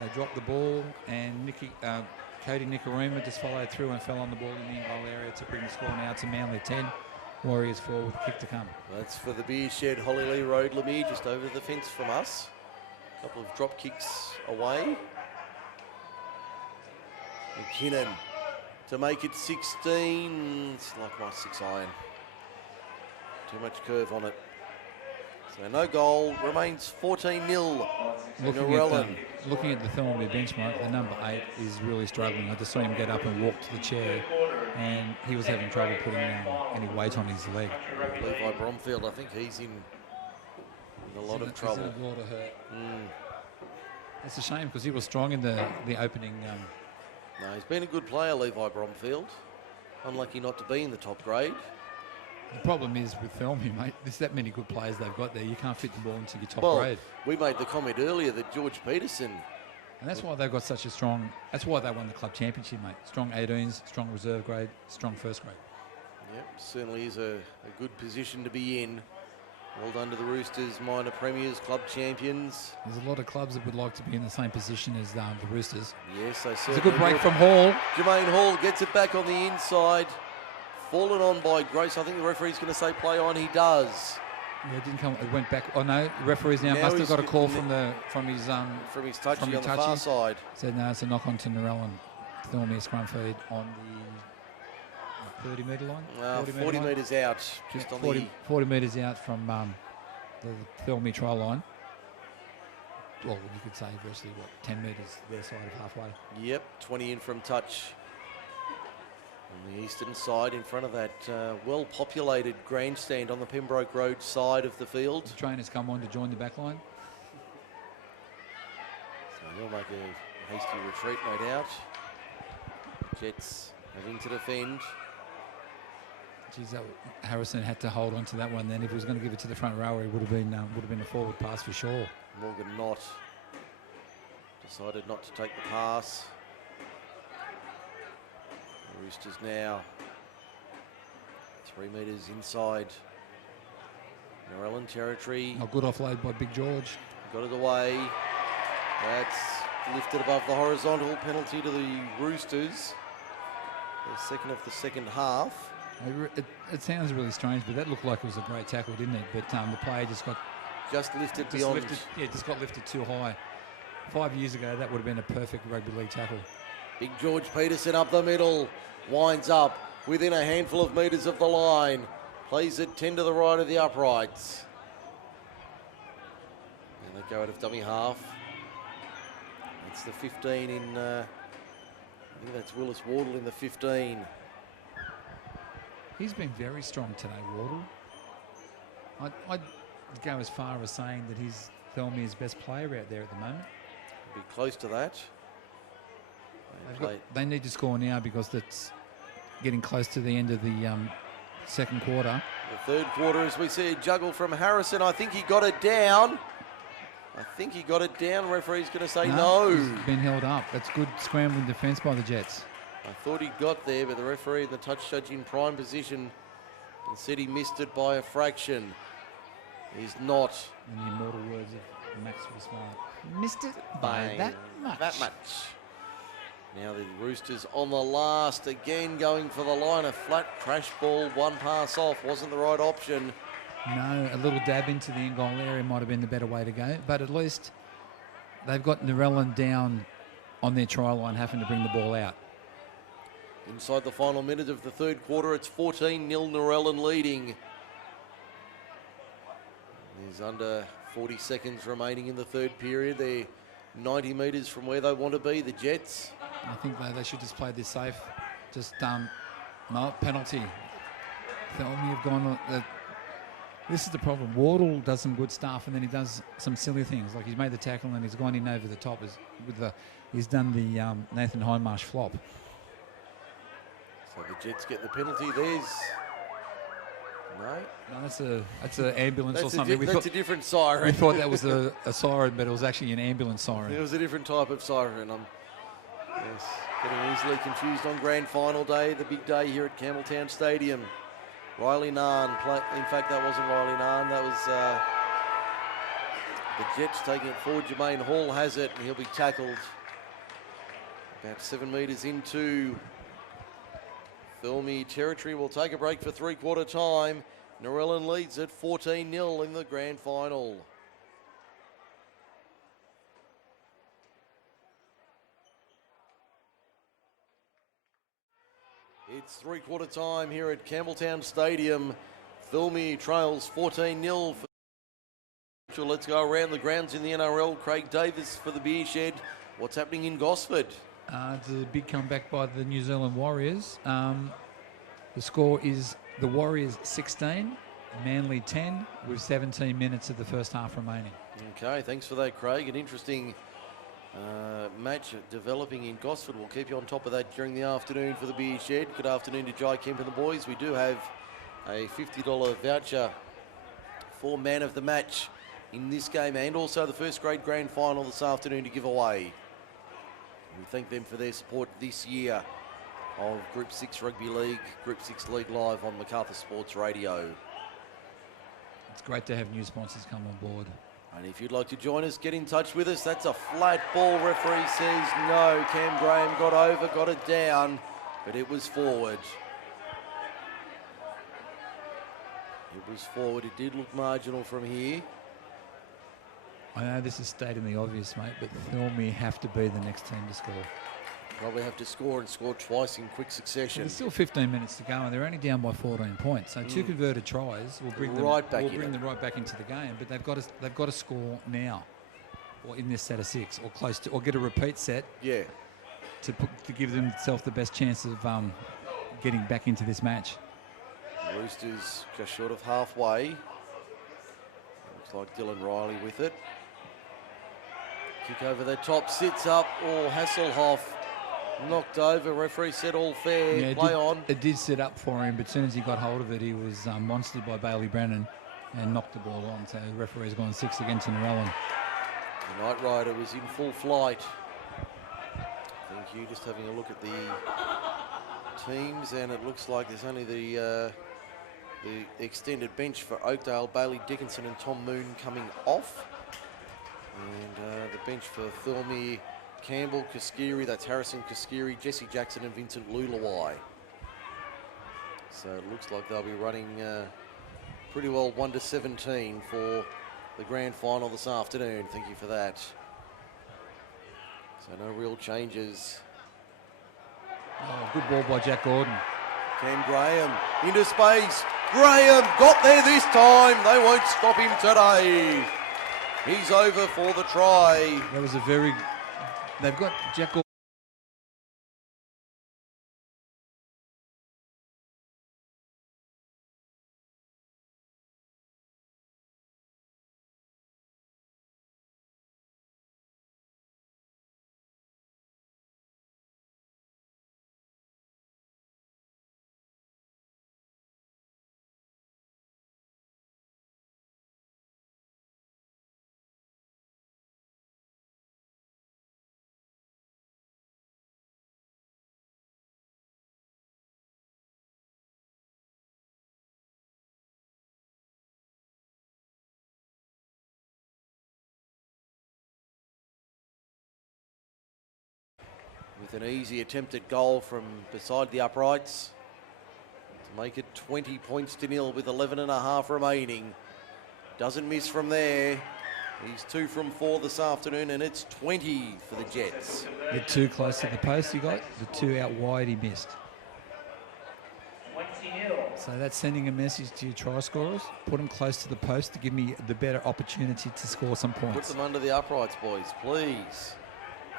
They dropped the ball, and Cody Nicarima just followed through and fell on the ball in the in-goal area to bring the score now to Manly 10. Warriors 4 with a kick to come. That's for the beer shed, Hollylee Road, Lemire, just over the fence from us. A couple of drop kicks away. McKinnon to make it 16. It's like my 6 iron. Too much curve on it. So no goal, remains 14-0. Looking at the Thirlmere benchmark, the number 8 is really struggling. I just saw him get up and walk to the chair, and he was having trouble putting any weight on his leg. Levi Bromfield, I think he's in a lot of trouble. He's in a lot of hurt. It's a shame because he was strong in the opening. No, he's been a good player, Levi Bromfield. Unlucky not to be in the top grade. The problem is with Thirlmere, mate, there's that many good players they've got there. You can't fit the ball into your top grade. We made the comment earlier that George Peterson... And that's why they've got such a strong... That's why they won the club championship, mate. Strong 18s, strong reserve grade, strong first grade. Yep, certainly is a good position to be in. Well done to the Roosters, minor premiers, club champions. There's a lot of clubs that would like to be in the same position as the Roosters. Yes, they certainly It's a good break from Hall. Jermaine Hall gets it back on the inside. Fallen on by Grace. I think the referee's going to say play on. He does. Yeah, it didn't come. It went back. Oh no, the referee's now must have got a call from his touchy on the far side. Said no, it's a knock on to Narellan. Thirlmere scrum feed on the 30-metre line. 40 metres out. Just on 40 metres out from the Thirlmere try line. Well, you could say virtually 10 metres their side of halfway. Yep, 20 in from touch. On the eastern side, in front of that well-populated grandstand on the Pembroke Road side of the field. The trainers come on to join the back line. So he'll make a hasty retreat, no doubt. Jets having to defend. Geez, Harrison had to hold on to that one then. If he was going to give it to the front rower, it would have been a forward pass for sure. Morgan Knott decided not to take the pass. Roosters now 3 metres inside Narellan territory. A good offload by Big George. Got it away. That's lifted above the horizontal. Penalty to the Roosters. The second of the second half. It sounds really strange, but that looked like it was a great tackle, didn't it? But the player just got lifted beyond. Just got lifted too high. 5 years ago, that would have been a perfect rugby league tackle. Big George Peterson up the middle, winds up within a handful of metres of the line, plays it 10 to the right of the uprights. go out of dummy half. It's the 15 in, I think that's Willis Wardle in the 15. He's been very strong today, Wardle. I'd go as far as saying that he's Thirlmere's best player out there at the moment. Be close to that. They need to score now because that's getting close to the end of the second quarter. The third quarter, as we see a juggle from Harrison. I think he got it down. Referee's going to say no. He's been held up. That's good scrambling defence by the Jets. I thought he got there, but the referee and the touch judge in prime position and said he missed it by a fraction. He's not. In the immortal words of Maxwell Smart, missed it by that much. Now the Roosters on the last, again going for the line. A flat crash ball, one pass off, wasn't the right option. No, a little dab into the end goal area might have been the better way to go, but at least they've got Narellan down on their try line, having to bring the ball out. Inside the final minute of the third quarter, it's 14-0 Narellan leading. There's under 40 seconds remaining in the third period. They're 90 metres from where they want to be, the Jets. I think they should just play this safe. Just no penalty. Thirlmere have gone. This is the problem. Wardle does some good stuff, and then he does some silly things. Like he's made the tackle and he's gone in over the top. He's done the Nathan Hindmarsh flop. So the Jets get the penalty. There's no, that's an ambulance or something. That's a different siren. We thought that was a siren, but it was actually an ambulance siren. It was a different type of siren. Yes, getting easily confused on grand final day, the big day here at Campbelltown Stadium. Riley Narn, in fact that wasn't Riley Narn, that was the Jets taking it forward. Jermaine Hall has it and he'll be tackled about 7 metres into Thirlmere territory. We'll take a break for three-quarter time. Narellan leads at 14-0 in the grand final. It's three-quarter time here at Campbelltown Stadium. Thirlmere trails 14-0. Let's go around the grounds in the NRL. Craig Davis for the Beer Shed. What's happening in Gosford? It's a big comeback by the New Zealand Warriors. The score is the Warriors 16, Manly 10, with 17 minutes of the first half remaining. Okay, thanks for that, Craig. An interesting match developing in Gosford. We'll keep you on top of that during the afternoon for the Beer Shed. Good afternoon to Jai Kemp and the boys. We do have a $50 voucher for man of the match in this game and also the first grade grand final this afternoon to give away. We thank them for their support this year of Group 6 Rugby League, Group 6 League Live on Macarthur Sports Radio. It's great to have new sponsors come on board. And if you'd like to join us, get in touch with us. That's a flat ball. Referee says no. Cam Graham got over, got it down, but it was forward. It was forward. It did look marginal from here. I know this is stating the obvious, mate, but Thirlmere have to be the next team to score. Probably have to score and score twice in quick succession. Well, there's still 15 minutes to go, and they're only down by 14 points. So two converted tries will bring them right back into the game. But they've got to score now, or in this set of 6, or close to, or get a repeat set. Yeah. To give themselves the best chance of getting back into this match. Roosters just short of halfway. Looks like Dylan Riley with it. Kick over the top, sits up. Oh, Hasselhoff knocked over. Referee said all fair. Yeah, play on. It did sit up for him, but as soon as he got hold of it, he was monstered by Bailey Brennan and knocked the ball on. So the referee's gone 6 against Narellan. The Knight Rider was in full flight. Thank you. Just having a look at the teams, and it looks like there's only the extended bench for Oakdale, Bailey Dickinson and Tom Moon coming off. And the bench for Thirlmere, Campbell, Kaskiri, that's Harrison Kaskiri, Jesse Jackson and Vincent Lulawai. So it looks like they'll be running pretty well 1-17 for the grand final this afternoon. Thank you for that. So no real changes. Oh, good ball by Jack Gordon. Cam Graham into space. Graham got there this time. They won't stop him today. He's over for the try. That was a very... They've got Jack... With an easy attempted goal from beside the uprights to make it 20 points to nil with 11.5 remaining. Doesn't miss from there. He's 2 from 4 this afternoon, and it's 20 for the Jets. The 2 close to the post he got, the 2 out wide he missed. So that's sending a message to your try scorers. Put them close to the post to give me the better opportunity to score some points. Put them under the uprights, boys, please.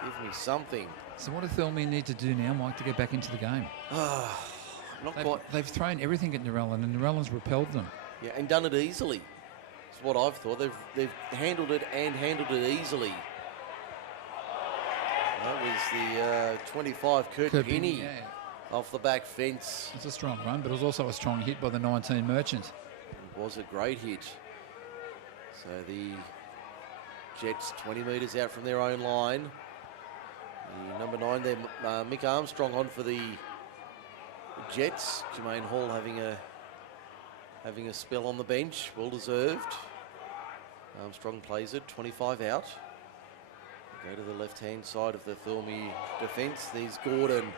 Give me something. So what do Thirlmere need to do now, Mike, to get back into the game? They've thrown everything at Narellan, and Narellan's repelled them. Yeah, and done it easily. That's what I've thought. They've handled it and handled it easily. That was the 25 Kurt Penny off the back fence. It's a strong run, but it was also a strong hit by the 19 Merchant. It was a great hit. So the Jets 20 metres out from their own line. The number 9 there, Mick Armstrong on for the Jets. Jermaine Hall having a spell on the bench, well deserved. Armstrong plays it, 25 out. Go to the left-hand side of the Thirlmere defence. There's Gordon.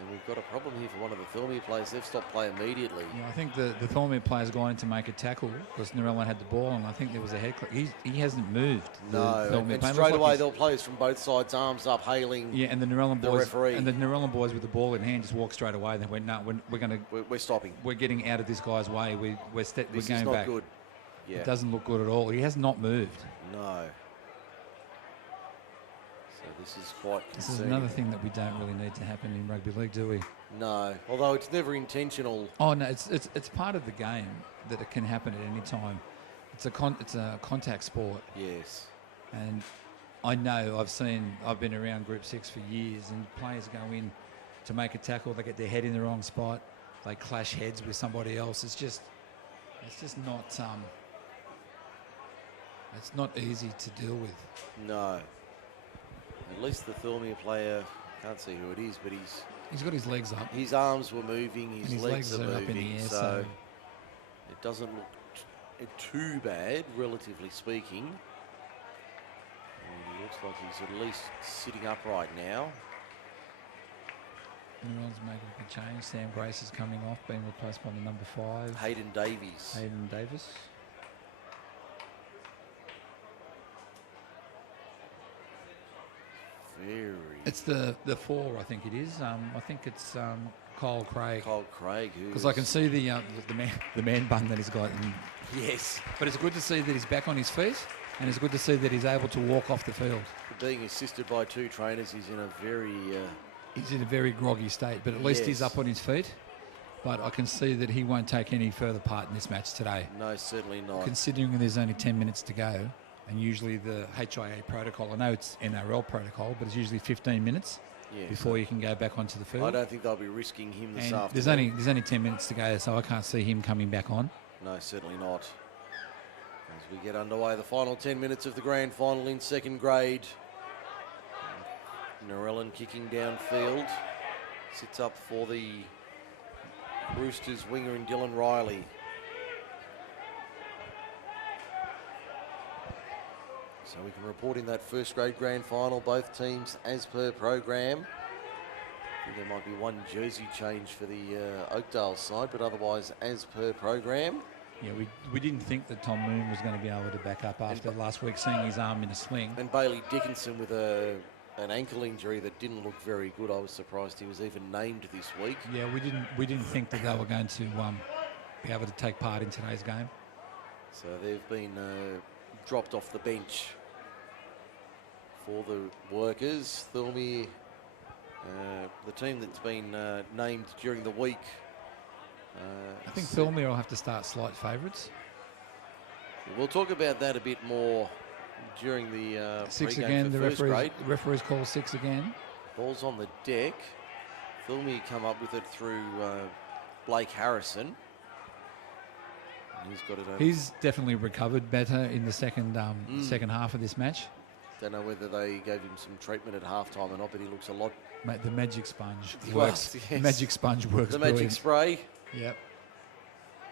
And we've got a problem here for one of the Thirlmere players. They've stopped play immediately. Yeah, I think the Thirlmere player's gone in to make a tackle because Narellan had the ball, and I think there was a head click. He hasn't moved. No, and straight away they'll players from both sides, arms up, hailing. Yeah, and the Narellan boys, referee. And the Narellan boys with the ball in hand just walked straight away. They went, no, we're stopping. We're getting out of this guy's way. We're going back. This is not good. Yeah. It doesn't look good at all. He has not moved. No. So this is quite concerning. This is another thing that we don't really need to happen in rugby league, do we? No, although it's never intentional. Oh no, it's part of the game that it can happen at any time. It's a contact sport. Yes. And I know I've been around Group 6 for years, and players go in to make a tackle, they get their head in the wrong spot, they clash heads with somebody else. It's just not it's not easy to deal with. No. At least the Thirlmere player, can't see who it is, but he's got his legs up. His arms were moving, his legs are moving, up in the air, so it doesn't look too bad, relatively speaking. And it looks like he's at least sitting upright now. Everyone's making a change. Sam Grace is coming off, being replaced by the number 5. Hayden Davies. Hayden Davis. It's the 4, I think it is. I think it's Kyle Craig. Kyle Craig, because I can see the man bun that he's got. Yes. But it's good to see that he's back on his feet, and it's good to see that he's able to walk off the field. Being assisted by 2 trainers, he's in a very groggy state, but at least he's up on his feet. But I can see that he won't take any further part in this match today. No, certainly not. Considering there's only 10 minutes to go. And usually the HIA protocol, I know it's NRL protocol, but it's usually 15 minutes before you can go back onto the field. I don't think they'll be risking him this afternoon. There's only 10 minutes to go, so I can't see him coming back on. No, certainly not. As we get underway, the final 10 minutes of the grand final in second grade. Narellan kicking downfield. Sits up for the Roosters winger in Dylan Riley. So we can report in that first grade grand final, both teams as per program. I think there might be one jersey change for the Oakdale side, but otherwise as per program. Yeah, we didn't think that Tom Moon was going to be able to back up after last week, seeing his arm in a sling. And Bailey Dickinson with an ankle injury that didn't look very good. I was surprised he was even named this week. Yeah, we didn't think that they were going to be able to take part in today's game. So they've been dropped off the bench for the workers. Thirlmere, the team that's been named during the week. I think Thirlmere will have to start slight favourites. We'll talk about that a bit more during the 6 pre-game again. for The referees call 6 again. Ball's on the deck. Thirlmere come up with it through Blake Harrison. He's got it over. He's definitely recovered better in the second half of this match. Don't know whether they gave him some treatment at halftime or not, but he looks a lot. Mate, the magic sponge works. Yes. The magic sponge works. The magic brilliant. spray. Yep.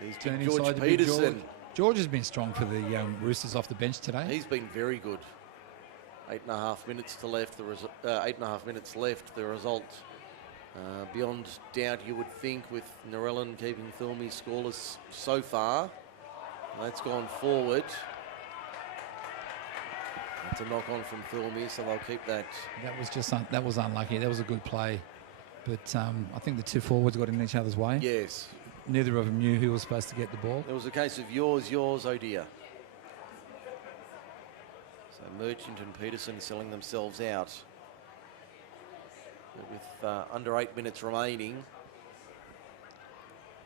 He's Turn George inside to Peterson. George has been strong for the Roosters off the bench today. He's been very good. 8.5 minutes to left. 8.5 minutes left. The result, beyond doubt, you would think, with Narellan keeping Thirlmere scoreless so far. That's gone forward. That's a knock on from Thirlmere, so they'll keep that. That was just that was unlucky. That was a good play, but I think the two forwards got in each other's way. Yes. Neither of them knew who was supposed to get the ball. It was a case of yours, oh dear. So Merchant and Peterson selling themselves out. But with under 8 minutes remaining.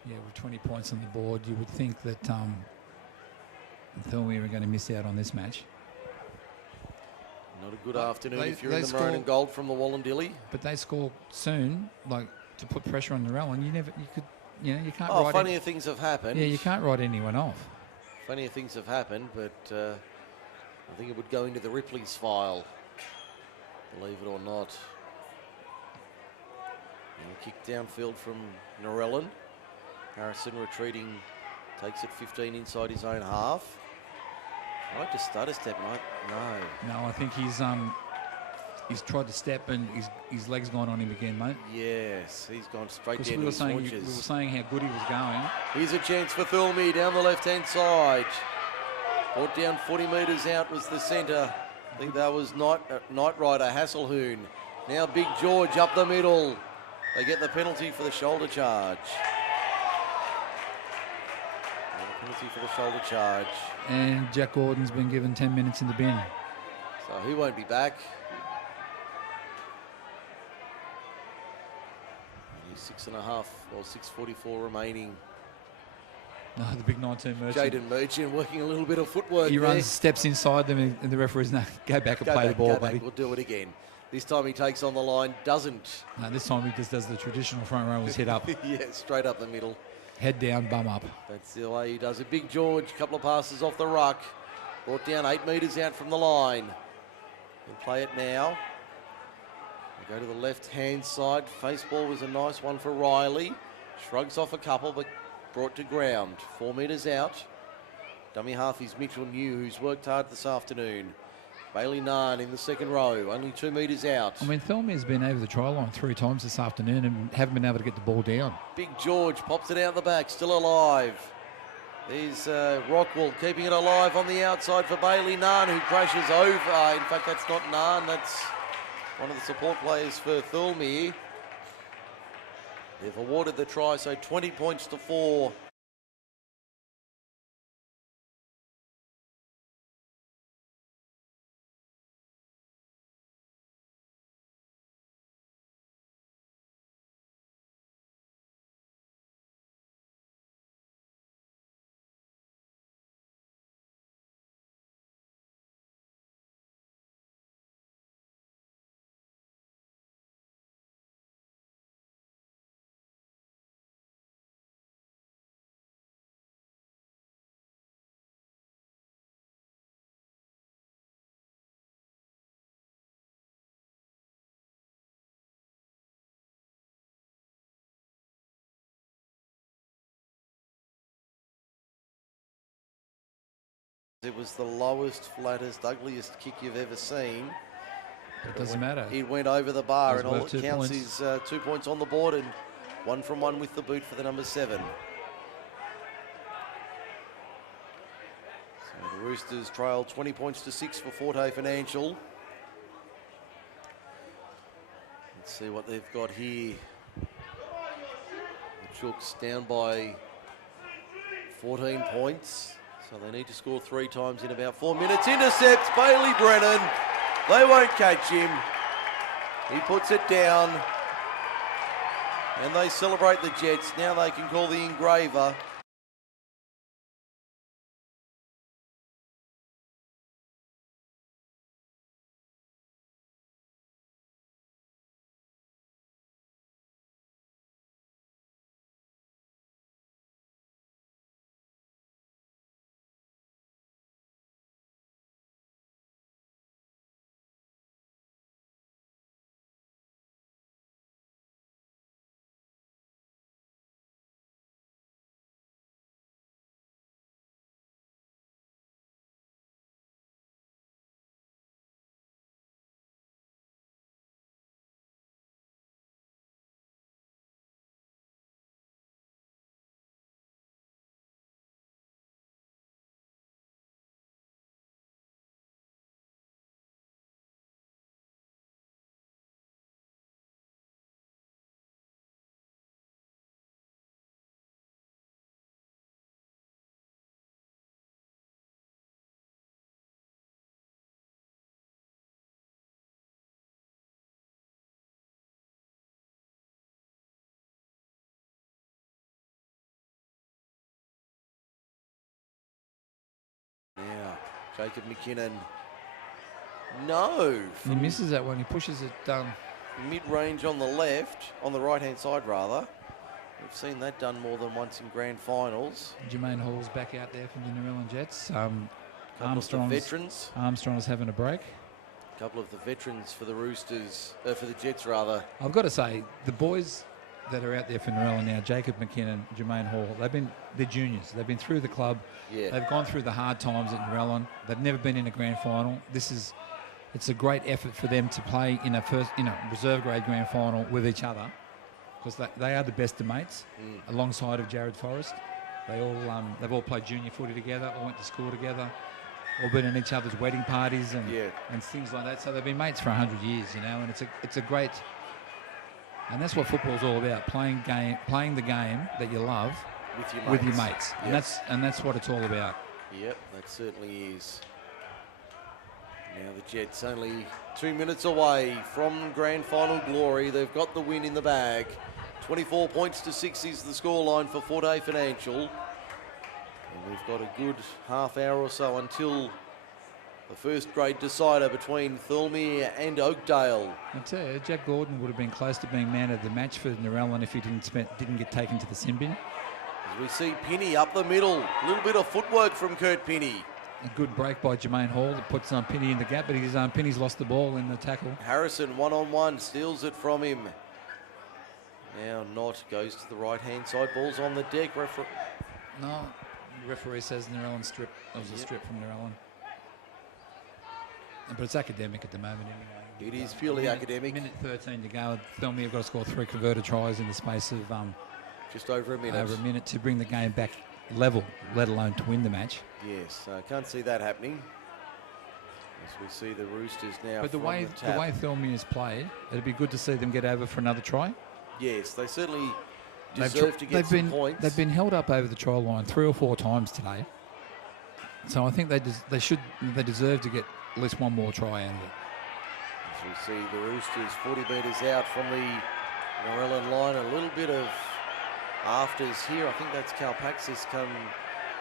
Yeah, with 20 points on the board, you would think that Thirlmere are going to miss out on this match. Not a good afternoon if you're in the maroon and gold from the Wallandilly. But they score soon, like to put pressure on Narellan. You can't. Oh, funnier things have happened. Yeah, you can't write anyone off. Funnier things have happened, but I think it would go into the Ripley's file, believe it or not. And a kick downfield from Narellan. Harrison retreating, takes it 15 inside his own half. Might just stutter step, mate. No. No, I think he's tried to step and his legs gone on him again, mate. Yes, he's gone straight down we to his haunches. We were saying how good he was going. Here's a chance for Thirlmere down the left-hand side. Brought down 40 metres out was the centre. I think that was Night Rider Hasselhoon. Now Big George up the middle. They get the penalty for the shoulder charge. Penalty for the shoulder charge. And Jack Gordon's been given 10 minutes in the bin. So he won't be back. Only 6.5 or 6:44 remaining. No, the big 19 Merchant. Jaden Merchant working a little bit of footwork. He runs, steps inside them, and the referee's no, go back and play the ball, buddy. We'll do it again. This time he takes on the line, doesn't. No, this time he just does the traditional front row with his head up. Yeah, straight up the middle. Head down, bum up. That's the way he does it. Big George, couple of passes off the ruck. Brought down 8 metres out from the line. He'll play it now. We'll go to the left-hand side. Face ball was a nice one for Riley. Shrugs off a couple, but brought to ground. 4 metres out. Dummy half is Mitchell New, who's worked hard this afternoon. Bailey Narn in the second row, only 2 metres out. I mean, Thirlmere's been over the try line 3 times this afternoon and haven't been able to get the ball down. Big George pops it out the back, still alive. There's Rockwell keeping it alive on the outside for Bailey Narn, who crashes over. In fact, that's not Narn, that's one of the support players for Thirlmere. They've awarded the try, so 20 points to 4. It was the lowest, flattest, ugliest kick you've ever seen. It doesn't matter. It went over the bar, and all it counts points. is 2 points on the board and 1 from 1 with the boot for the number 7. So the Roosters trail 20 points to 6 for Forte Financial. Let's see what they've got here. The Chooks down by 14 points. So they need to score 3 times in about 4 minutes. Intercepts Bailey Brennan. They won't catch him. He puts it down. And they celebrate the Jets. Now they can call the engraver. Now, Jacob McKinnon. No. He misses that one. He pushes it mid-range on the left, on the right-hand side rather. We've seen that done more than once in grand finals. Jermaine Hall's back out there from the Narellan Jets. Armstrong's having a break. A couple of the veterans for the Roosters, for the Jets rather. I've got to say, the boys that are out there for Narellan now, Jacob McKinnon, Jermaine Hall, they're juniors. They've been through the club. Yeah. They've gone through the hard times at Narellan. They've never been in a grand final. It's a great effort for them to play in a reserve grade grand final with each other, because they are the best of mates, alongside of Jared Forrest. They've all played junior footy together, all went to school together, all been in each other's wedding parties and things like that. So they've been mates for 100 years, and it's a great. And that's what football's all about: playing the game that you love with your mates. Yep. And that's what it's all about. Yep, that certainly is. Now the Jets only 2 minutes away from grand final glory. They've got the win in the bag. 24 points to 6 is the scoreline for Forte Financial. And we've got a good half hour or so until the first grade decider between Thirlmere and Oakdale. I tell you, Jack Gordon would have been close to being man of the match for Narellan if he didn't get taken to the sin bin. As we see Pinney up the middle. A little bit of footwork from Kurt Pinney. A good break by Jermaine Hall that puts Pinney in the gap, but Pinney's lost the ball in the tackle. Harrison one-on-one, steals it from him. Now Knott goes to the right-hand side. Ball's on the deck. No, the referee says Narellan strip. That was a strip from Narellan. But it's academic at the moment anyway. It is purely academic. Minute 13 to go. Thirlmere have got to score 3 converted tries in the space of just over a minute. Over a minute to bring the game back level, let alone to win the match. Yes, I can't see that happening. As we see the Roosters now. But the way Thirlmere has played, it'd be good to see them get over for another try. Yes, they certainly deserve to get some points. They've been held up over the try line 3 or 4 times today. So I think they deserve to get at least one more try out of it. As we see the Roosters 40 metres out from the Narellan line, a little bit of afters here. I think that's Kalpaxis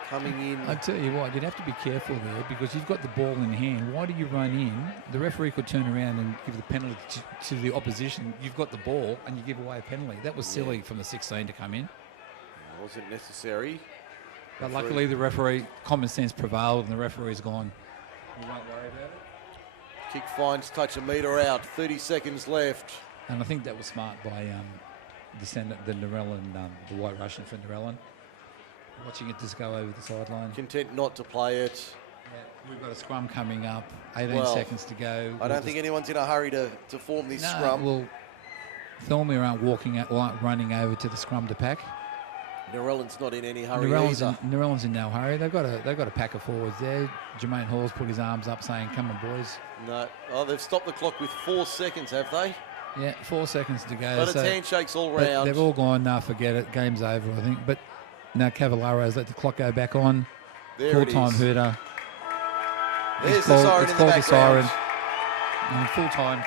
coming in. I tell you what, you'd have to be careful there because you've got the ball in hand. Why do you run in? The referee could turn around and give the penalty to the opposition. You've got the ball and you give away a penalty. That was silly from the 16 to come in. It wasn't necessary. But luckily the referee, common sense prevailed and the referee's gone, we won't worry about it. Kick finds touch a metre out, 30 seconds left. And I think that was smart by the Narellan, the White Russian for Narellan. Watching it just go over the sideline. Content not to play it. Yeah, we've got a scrum coming up, 18 seconds to go. I don't think anyone's in a hurry to form this scrum. Well, Thirlmere aren't running over to the scrum to pack. Narellan's not in any hurry either. Narellan's in no hurry. They've got a pack of forwards there. Jermaine Hall's put his arms up saying, come on, boys. No. Oh, they've stopped the clock with 4 seconds, have they? Yeah, 4 seconds to go. But it's handshakes all round. They've all gone, forget it, game's over, I think. But now Cavalaro's let the clock go back on. Full-time hooter. There's the siren in the background. Full time.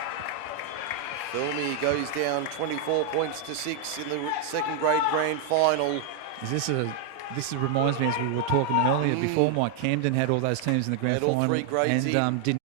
Thirlmere goes down 24 points to 6 in the second grade grand final. This reminds me, as we were talking earlier before, Mike, Camden had all those teams in the grand final all 3 grades and didn't.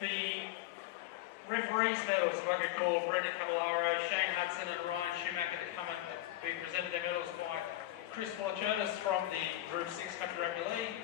The referees' medals, if I could call Brendan Cavallaro, Shane Hudson and Ryan Schumacher to come and be presented their medals by Chris Fortunatus from the Group 6 Country Rugby League.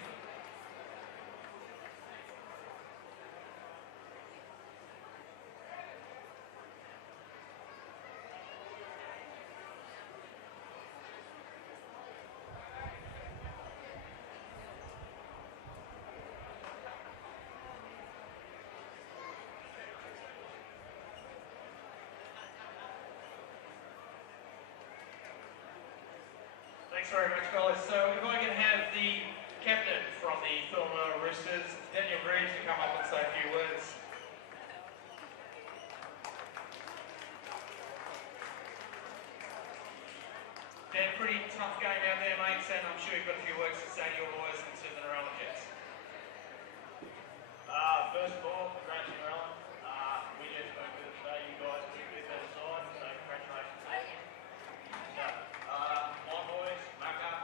Thanks very much, fellas. So if I can have the captain from the Thirlmere Roosters, Daniel Bridge, to come up and say a few words. Dan, pretty tough game out there, mates, and I'm sure you've got a few words to say to your boys and to the Narellan Jets. First of all, congrats to Narellan. We just spoke with today. You guys took a bit better side, so congratulations to you. My boys, Macca,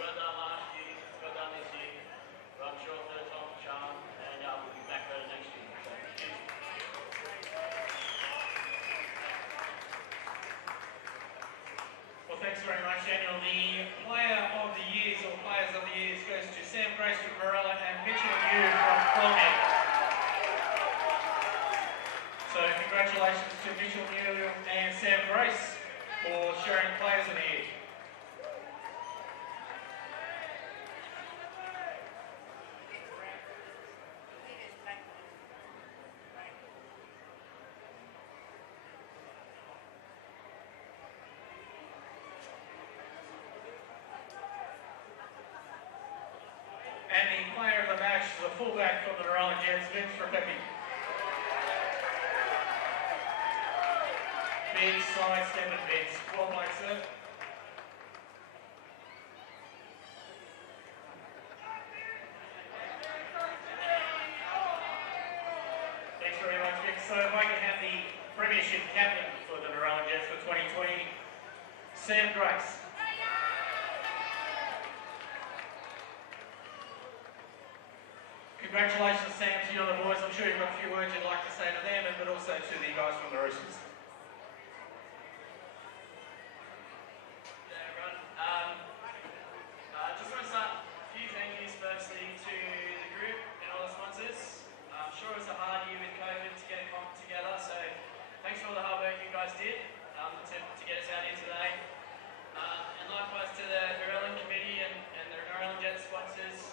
got done last year, got done this year. But I'm sure third time's a charm, and we'll be back better next year. So, cheers. Well, thanks very much, Daniel. The player of the years or players of the years goes to Sam Grace from Narellan and Mitchell New from Thirlmere. So congratulations to Mitchell New and Sam Grace for sharing players of the year. And the player of the match is a fullback from the Narellan Jets, Vince Rapepi. Big side step and Vince. Well played, sir. Thanks very much, Vic. So if I can have the Premiership captain for the Narellan Jets for 2020, Sam Grace. Congratulations, Sam, to you and the boys. I'm sure you've got a few words you'd like to say to them, but also to the guys from the Roosters. Yeah, everyone. Just want to start a few thank yous firstly to the group and all the sponsors. I'm sure it was a hard year with COVID to get a comp together, so thanks for all the hard work you guys did to get us out here today. And likewise to the Narellan committee and the Narellan Jets sponsors.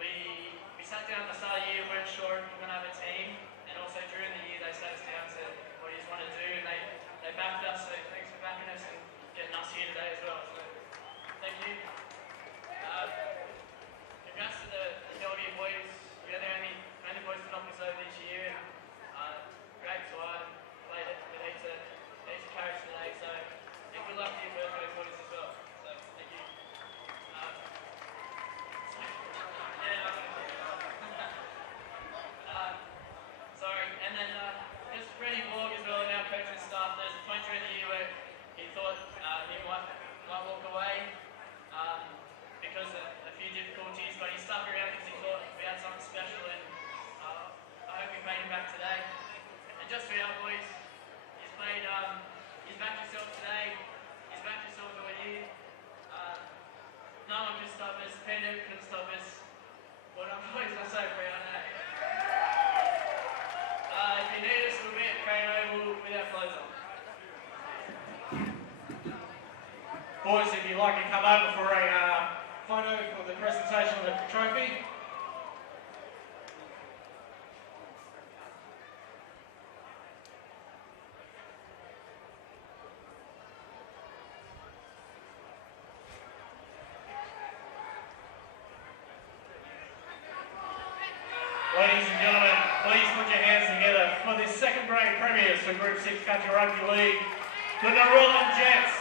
We sat down at the start of the year, weren't sure if we were going to have a team, and also during the year they sat us down and said what you just want to do, and they backed us, so thanks for backing us and getting us here today as well. So thank you. Congrats to the Thirlmere boys. You're the only boys to knock us over this year. Great side, played it with heaps of courage today, so and good luck to your first grade boys as well. So thank you. Sorry, and then just Freddie Borg as well, and our coaching staff. There's a point during the year where he thought he might walk away because of a few difficulties, but he stuck around because he thought we had something special, and I hope we've made him back today. And just for our boys, he's backed himself today, he's backed himself all year. No one could stop us, pandemic couldn't stop us. But our boys are so proud, eh? If you need us, we'll be at Crane Oval with our clothes on. Boys, if you'd like to come over for a photo for the presentation of the trophy. Ladies and gentlemen, please put your hands together for the second grade premiers for Group 6 Country Rugby League, the Narellan Jets.